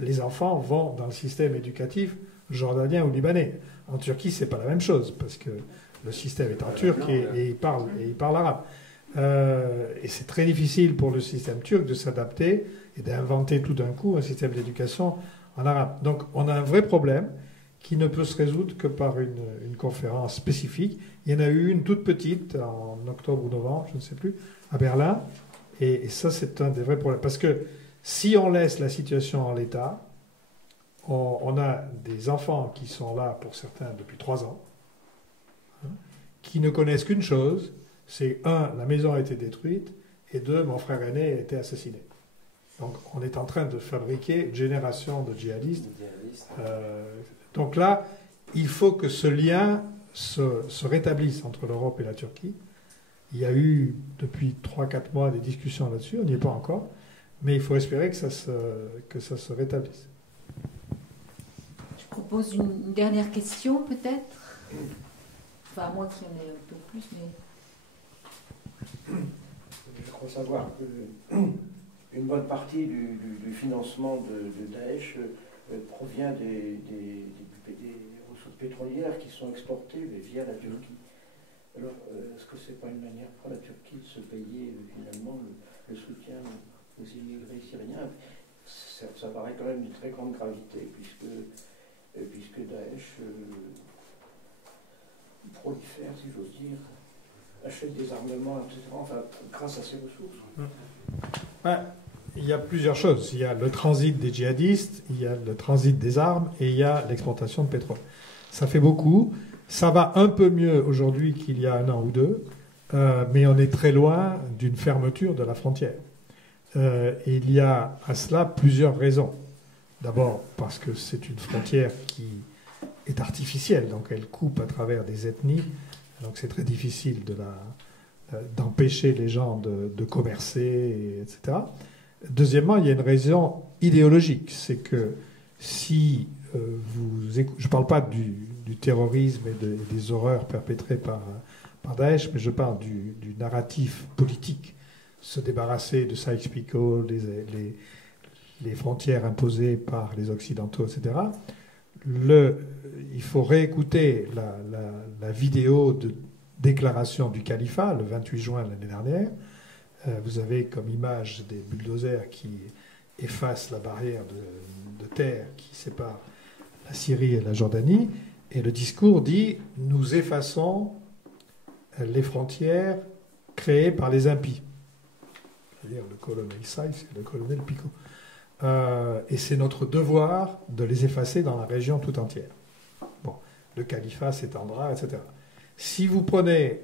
les enfants vont dans le système éducatif jordanien ou libanais. En Turquie, c'est pas la même chose, parce que le système est en turc et il parle arabe. Et c'est très difficile pour le système turc de s'adapter et d'inventer tout d'un coup un système d'éducation en arabe. Donc on a un vrai problème qui ne peut se résoudre que par une conférence spécifique. Il y en a eu une toute petite en octobre ou novembre, je ne sais plus, à Berlin. Et ça, c'est un des vrais problèmes. Parce que si on laisse la situation en l'état, on a des enfants qui sont là, pour certains, depuis 3 ans, qui ne connaissent qu'une chose, c'est un, la maison a été détruite, et deux, mon frère aîné a été assassiné. Donc on est en train de fabriquer une génération de djihadistes. Donc là, il faut que ce lien se rétablisse entre l'Europe et la Turquie. Il y a eu depuis 3-4 mois des discussions là-dessus, on n'y est pas encore, mais il faut espérer que ça se rétablisse. Je propose une dernière question peut-être. Enfin, à moins qu'il y en ait un peu plus, mais... Je crois savoir qu'une bonne partie du financement de Daesh provient des ressources pétrolières qui sont exportées via la Turquie. Alors, est-ce que ce n'est pas une manière pour la Turquie de se payer finalement le soutien aux immigrés syriens? Ça paraît quand même d'une très grande gravité, puisque Daesh prolifère, si j'ose dire, achète des armements, etc., enfin, grâce à ses ressources. Ouais, il y a plusieurs choses. Il y a le transit des djihadistes, il y a le transit des armes et il y a l'exportation de pétrole. Ça fait beaucoup. Ça va un peu mieux aujourd'hui qu'il y a 1 an ou 2, mais on est très loin d'une fermeture de la frontière. Et il y a à cela plusieurs raisons. D'abord parce que c'est une frontière qui est artificielle, donc elle coupe à travers des ethnies, donc c'est très difficile d'empêcher les gens de commercer, etc. Deuxièmement, il y a une raison idéologique, c'est que si je ne parle pas du terrorisme et des horreurs perpétrées par Daesh, mais je parle du narratif politique, se débarrasser de Sykes-Picot, les frontières imposées par les Occidentaux, etc. Il faut réécouter la vidéo de déclaration du califat, le 28 juin l'année dernière. Vous avez comme image des bulldozers qui effacent la barrière de terre qui sépare la Syrie et la Jordanie. Et le discours dit « Nous effaçons les frontières créées par les impies ». C'est-à-dire le colonel Sykes et le colonel Picot. Et c'est notre devoir de les effacer dans la région tout entière. Bon, le califat s'étendra, etc. Si vous prenez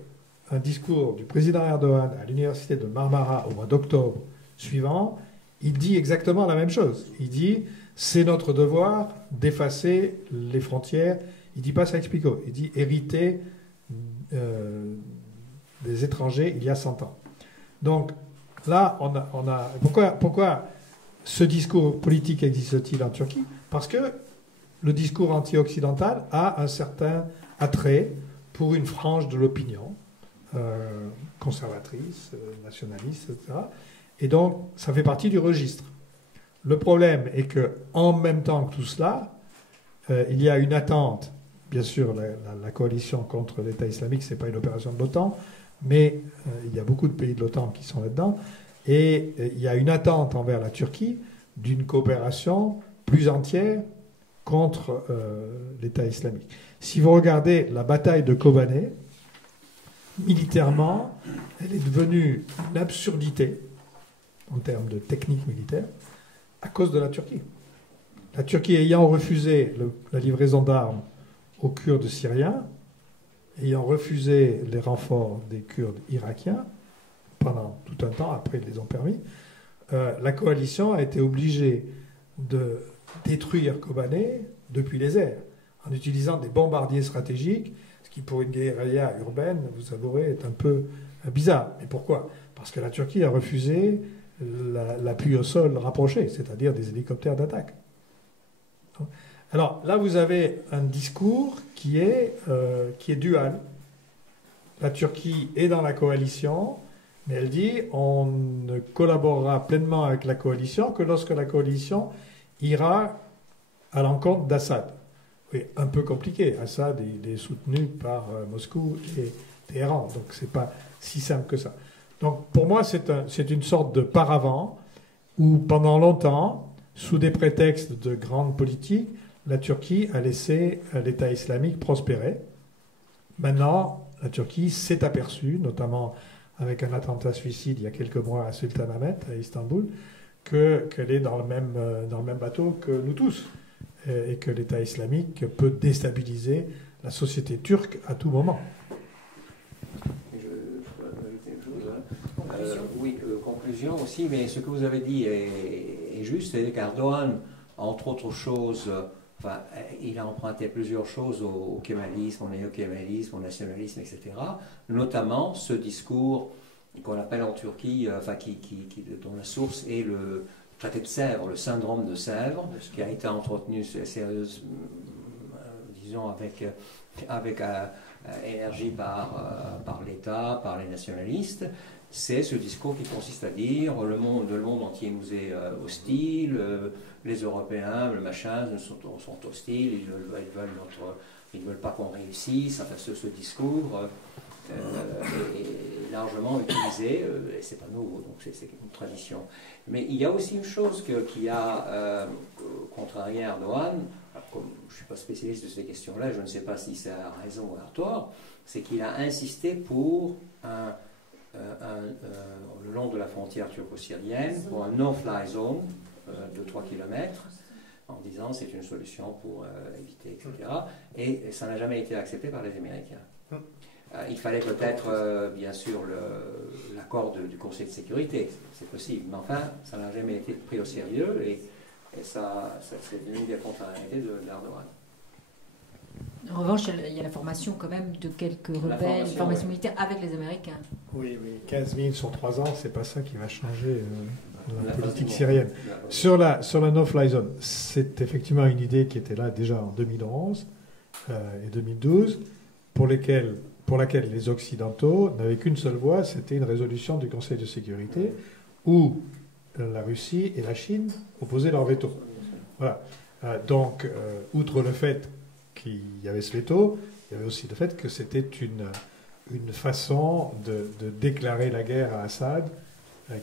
un discours du président Erdogan à l'université de Marmara au mois d'octobre suivant, il dit exactement la même chose. Il dit c'est notre devoir d'effacer les frontières. Il ne dit pas Sykes-Picot, il dit hériter des étrangers il y a 100 ans. Donc là, on a pourquoi ce discours politique existe-t-il en Turquie? Parce que le discours anti-occidental a un certain attrait pour une frange de l'opinion conservatrice, nationaliste, etc. Et donc, ça fait partie du registre. Le problème est que, en même temps que tout cela, il y a une attente. Bien sûr, la coalition contre l'État islamique, ce n'est pas une opération de l'OTAN, mais il y a beaucoup de pays de l'OTAN qui sont là-dedans. Et il y a une attente envers la Turquie d'une coopération plus entière contre l'État islamique. Si vous regardez la bataille de Kobané, militairement, elle est devenue une absurdité en termes de technique militaire à cause de la Turquie. La Turquie ayant refusé la livraison d'armes aux Kurdes syriens, ayant refusé les renforts des Kurdes irakiens, pendant tout un temps, après ils les ont permis, la coalition a été obligée de détruire Kobané depuis les airs, en utilisant des bombardiers stratégiques, ce qui pour une guérilla urbaine, vous avouerez, est un peu bizarre. Mais pourquoi? Parce que la Turquie a refusé l'appui au sol rapproché, c'est-à-dire des hélicoptères d'attaque. Alors là, vous avez un discours qui est dual. La Turquie est dans la coalition, mais elle dit on ne collaborera pleinement avec la coalition que lorsque la coalition ira à l'encontre d'Assad. Oui, un peu compliqué. Assad il est soutenu par Moscou et Téhéran, donc c'est pas si simple que ça. Donc pour moi, c'est une sorte de paravent où pendant longtemps, sous des prétextes de grande politique, la Turquie a laissé l'État islamique prospérer. Maintenant, la Turquie s'est aperçue, notamment avec un attentat suicide il y a quelques mois à Sultanahmet, à Istanbul, qu'elle est dans le même bateau que nous tous, et que l'État islamique peut déstabiliser la société turque à tout moment. Oui, conclusion aussi, mais ce que vous avez dit est juste, c'est qu'Erdogan, entre autres choses, il a emprunté plusieurs choses au kémalisme, au néo-kémalisme, au nationalisme, etc. Notamment ce discours qu'on appelle en Turquie, dont la source est le traité de Sèvres, le syndrome de Sèvres, qui a été entretenu sérieusement, disons, avec énergie par l'État, par les nationalistes. C'est ce discours qui consiste à dire le monde entier nous est hostile, les Européens, le machin, sont hostiles, ils ne veulent pas qu'on réussisse. Enfin, ce discours est largement utilisé, et c'est pas nouveau, donc c'est une tradition. Mais il y a aussi une chose qui a contrarié Erdogan. Comme je ne suis pas spécialiste de ces questions-là, je ne sais pas si c'est à raison ou à tort, c'est qu'il a insisté pour le long de la frontière turco-syrienne, pour un no-fly zone de 3 km, en disant c'est une solution pour éviter, etc. Et ça n'a jamais été accepté par les Américains. Il fallait peut-être, bien sûr, l'accord du Conseil de sécurité, c'est possible, mais enfin, ça n'a jamais été pris au sérieux, et ça c'est une des contrariétés d'Erdogan. En revanche, il y a la formation quand même de quelques rebelles, formation militaire avec les Américains. Oui, 15 000 sur 3 ans, c'est pas ça qui va changer la politique syrienne. Sur la no-fly zone, c'est effectivement une idée qui était là déjà en 2011 et 2012, pour laquelle les Occidentaux n'avaient qu'une seule voie, c'était une résolution du Conseil de sécurité où la Russie et la Chine opposaient leur veto. Voilà. Donc, outre le fait qu'il y avait ce veto, il y avait aussi le fait que c'était une façon de déclarer la guerre à Assad,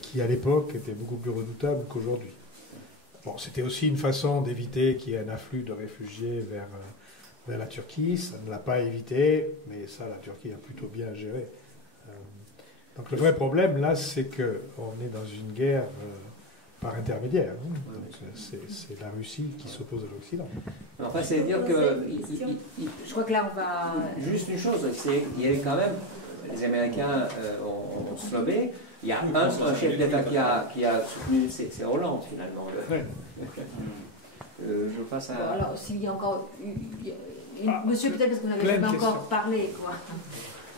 qui à l'époque était beaucoup plus redoutable qu'aujourd'hui. Bon, c'était aussi une façon d'éviter qu'il y ait un afflux de réfugiés vers la Turquie. Ça ne l'a pas évité, mais ça, la Turquie a plutôt bien géré. Donc le vrai problème, là, c'est qu'on est dans une guerre par intermédiaire. C'est la Russie qui s'oppose à l'Occident. Enfin, c'est dire que... Je crois que là, on va... Juste une chose, il y avait quand même... Les Américains ont snobé. Il y a un chef d'État qui a soutenu, c'est Hollande, finalement. Je passe à... Bon, alors, s'il y a encore... Monsieur, peut-être parce que vous n'avez jamais encore parlé, quoi.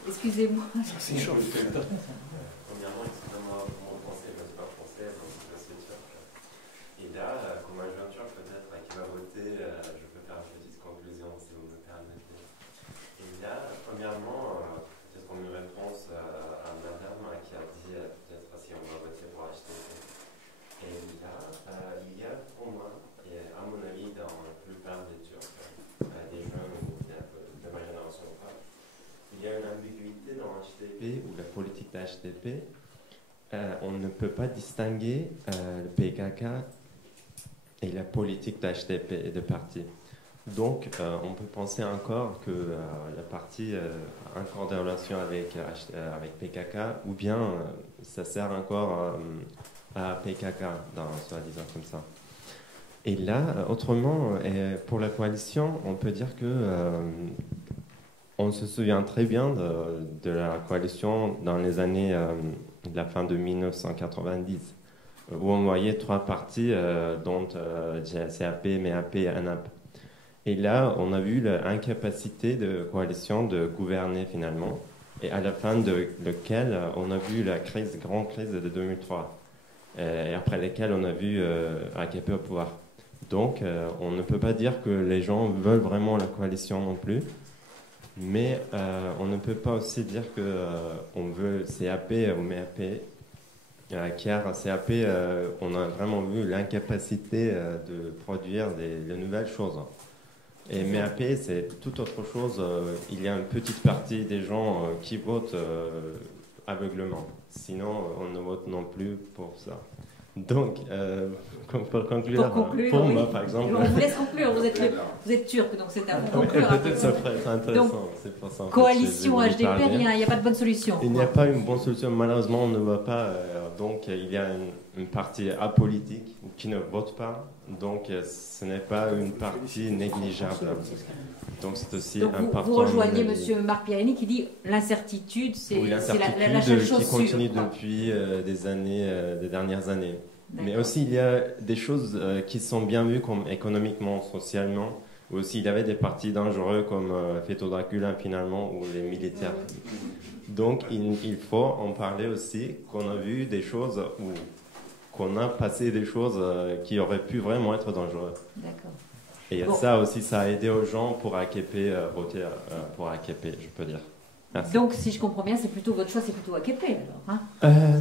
Excusez-moi. C'est chaud. Premièrement, excusez-moi, mon français, je ne suis pas français, donc c'est turc. Et là, comme un jeune turc peut-être qui va voter, je peux faire une petite conclusion si vous me permettez. Et là, premièrement, peut-être comme une réponse à madame qui a dit peut-être si on va voter pour HTP. Et là, il y a pour moi, et à mon avis, dans la plupart des Turcs, des jeunes ou de ma génération, il y a une ambiguïté dans HDP ou la politique d'HDP. On ne peut pas distinguer le PKK et la politique d'HDP et de parti. Donc, on peut penser encore que la partie a encore des relations avec PKK, ou bien ça sert encore à PKK, soi-disant comme ça. Et là, autrement, pour la coalition, on peut dire que on se souvient très bien de la coalition dans les années de la fin de 1990, où on voyait 3 partis, dont CAP, MEAP et ANAP. Et là, on a vu l'incapacité de coalition de gouverner finalement, et à la fin de laquelle on a vu la grande crise de 2003, et après laquelle on a vu AKP au pouvoir. Donc, on ne peut pas dire que les gens veulent vraiment la coalition non plus. Mais on ne peut pas aussi dire qu'on veut CAP ou MEAP, car CAP, on a vraiment vu l'incapacité de produire de nouvelles choses. Et MEAP, c'est tout autre chose. Il y a une petite partie des gens qui votent aveuglement. Sinon, on ne vote non plus pour ça. Donc, pour conclure, pour moi, par exemple... On vous laisse conclure, vous êtes turc, donc c'est à vous conclure. Peut-être ça ferait être intéressant. Donc, c'est pour ça, coalition HDP, rien, il n'y a pas de bonne solution. Il n'y a pas une bonne solution. Malheureusement, on ne va pas Donc il y a une partie apolitique qui ne vote pas, donc ce n'est pas une partie négligeable. Donc c'est aussi important. Vous rejoignez M. Marc Pierini qui dit l'incertitude, c'est la seule chose qui continue sûre. depuis des dernières années. Mais aussi il y a des choses qui sont bien vues comme économiquement, socialement. Aussi il y avait des partis dangereux comme Feto Dracula finalement ou les militaires. Donc il faut en parler aussi, qu'on a vu des choses ou qu'on a passé des choses qui auraient pu vraiment être dangereuses. D'accord. Et ça aussi, ça a aidé aux gens pour AKP, voter pour AKP, je peux dire. Merci. Donc, si je comprends bien, c'est plutôt votre choix, c'est plutôt AKP alors, hein?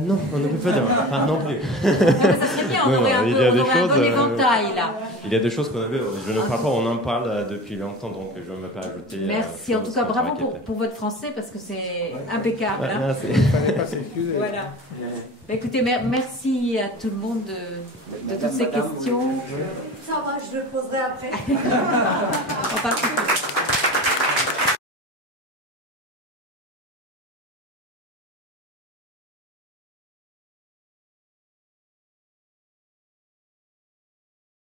Non, on ne peut pas dire, non plus. Ça serait bien, on aurait un bon éventail là. Il y a des choses qu'on avait, je ne parle pas, on en parle depuis longtemps, donc je ne vais pas ajouter. Merci, en tout cas, bravo pour votre français, parce que c'est impeccable. Ouais, hein. Il ne fallait pas s'excuser. Voilà. Bah, écoutez, merci à tout le monde de toutes ces questions. Ça va, je le poserai après. En particulier.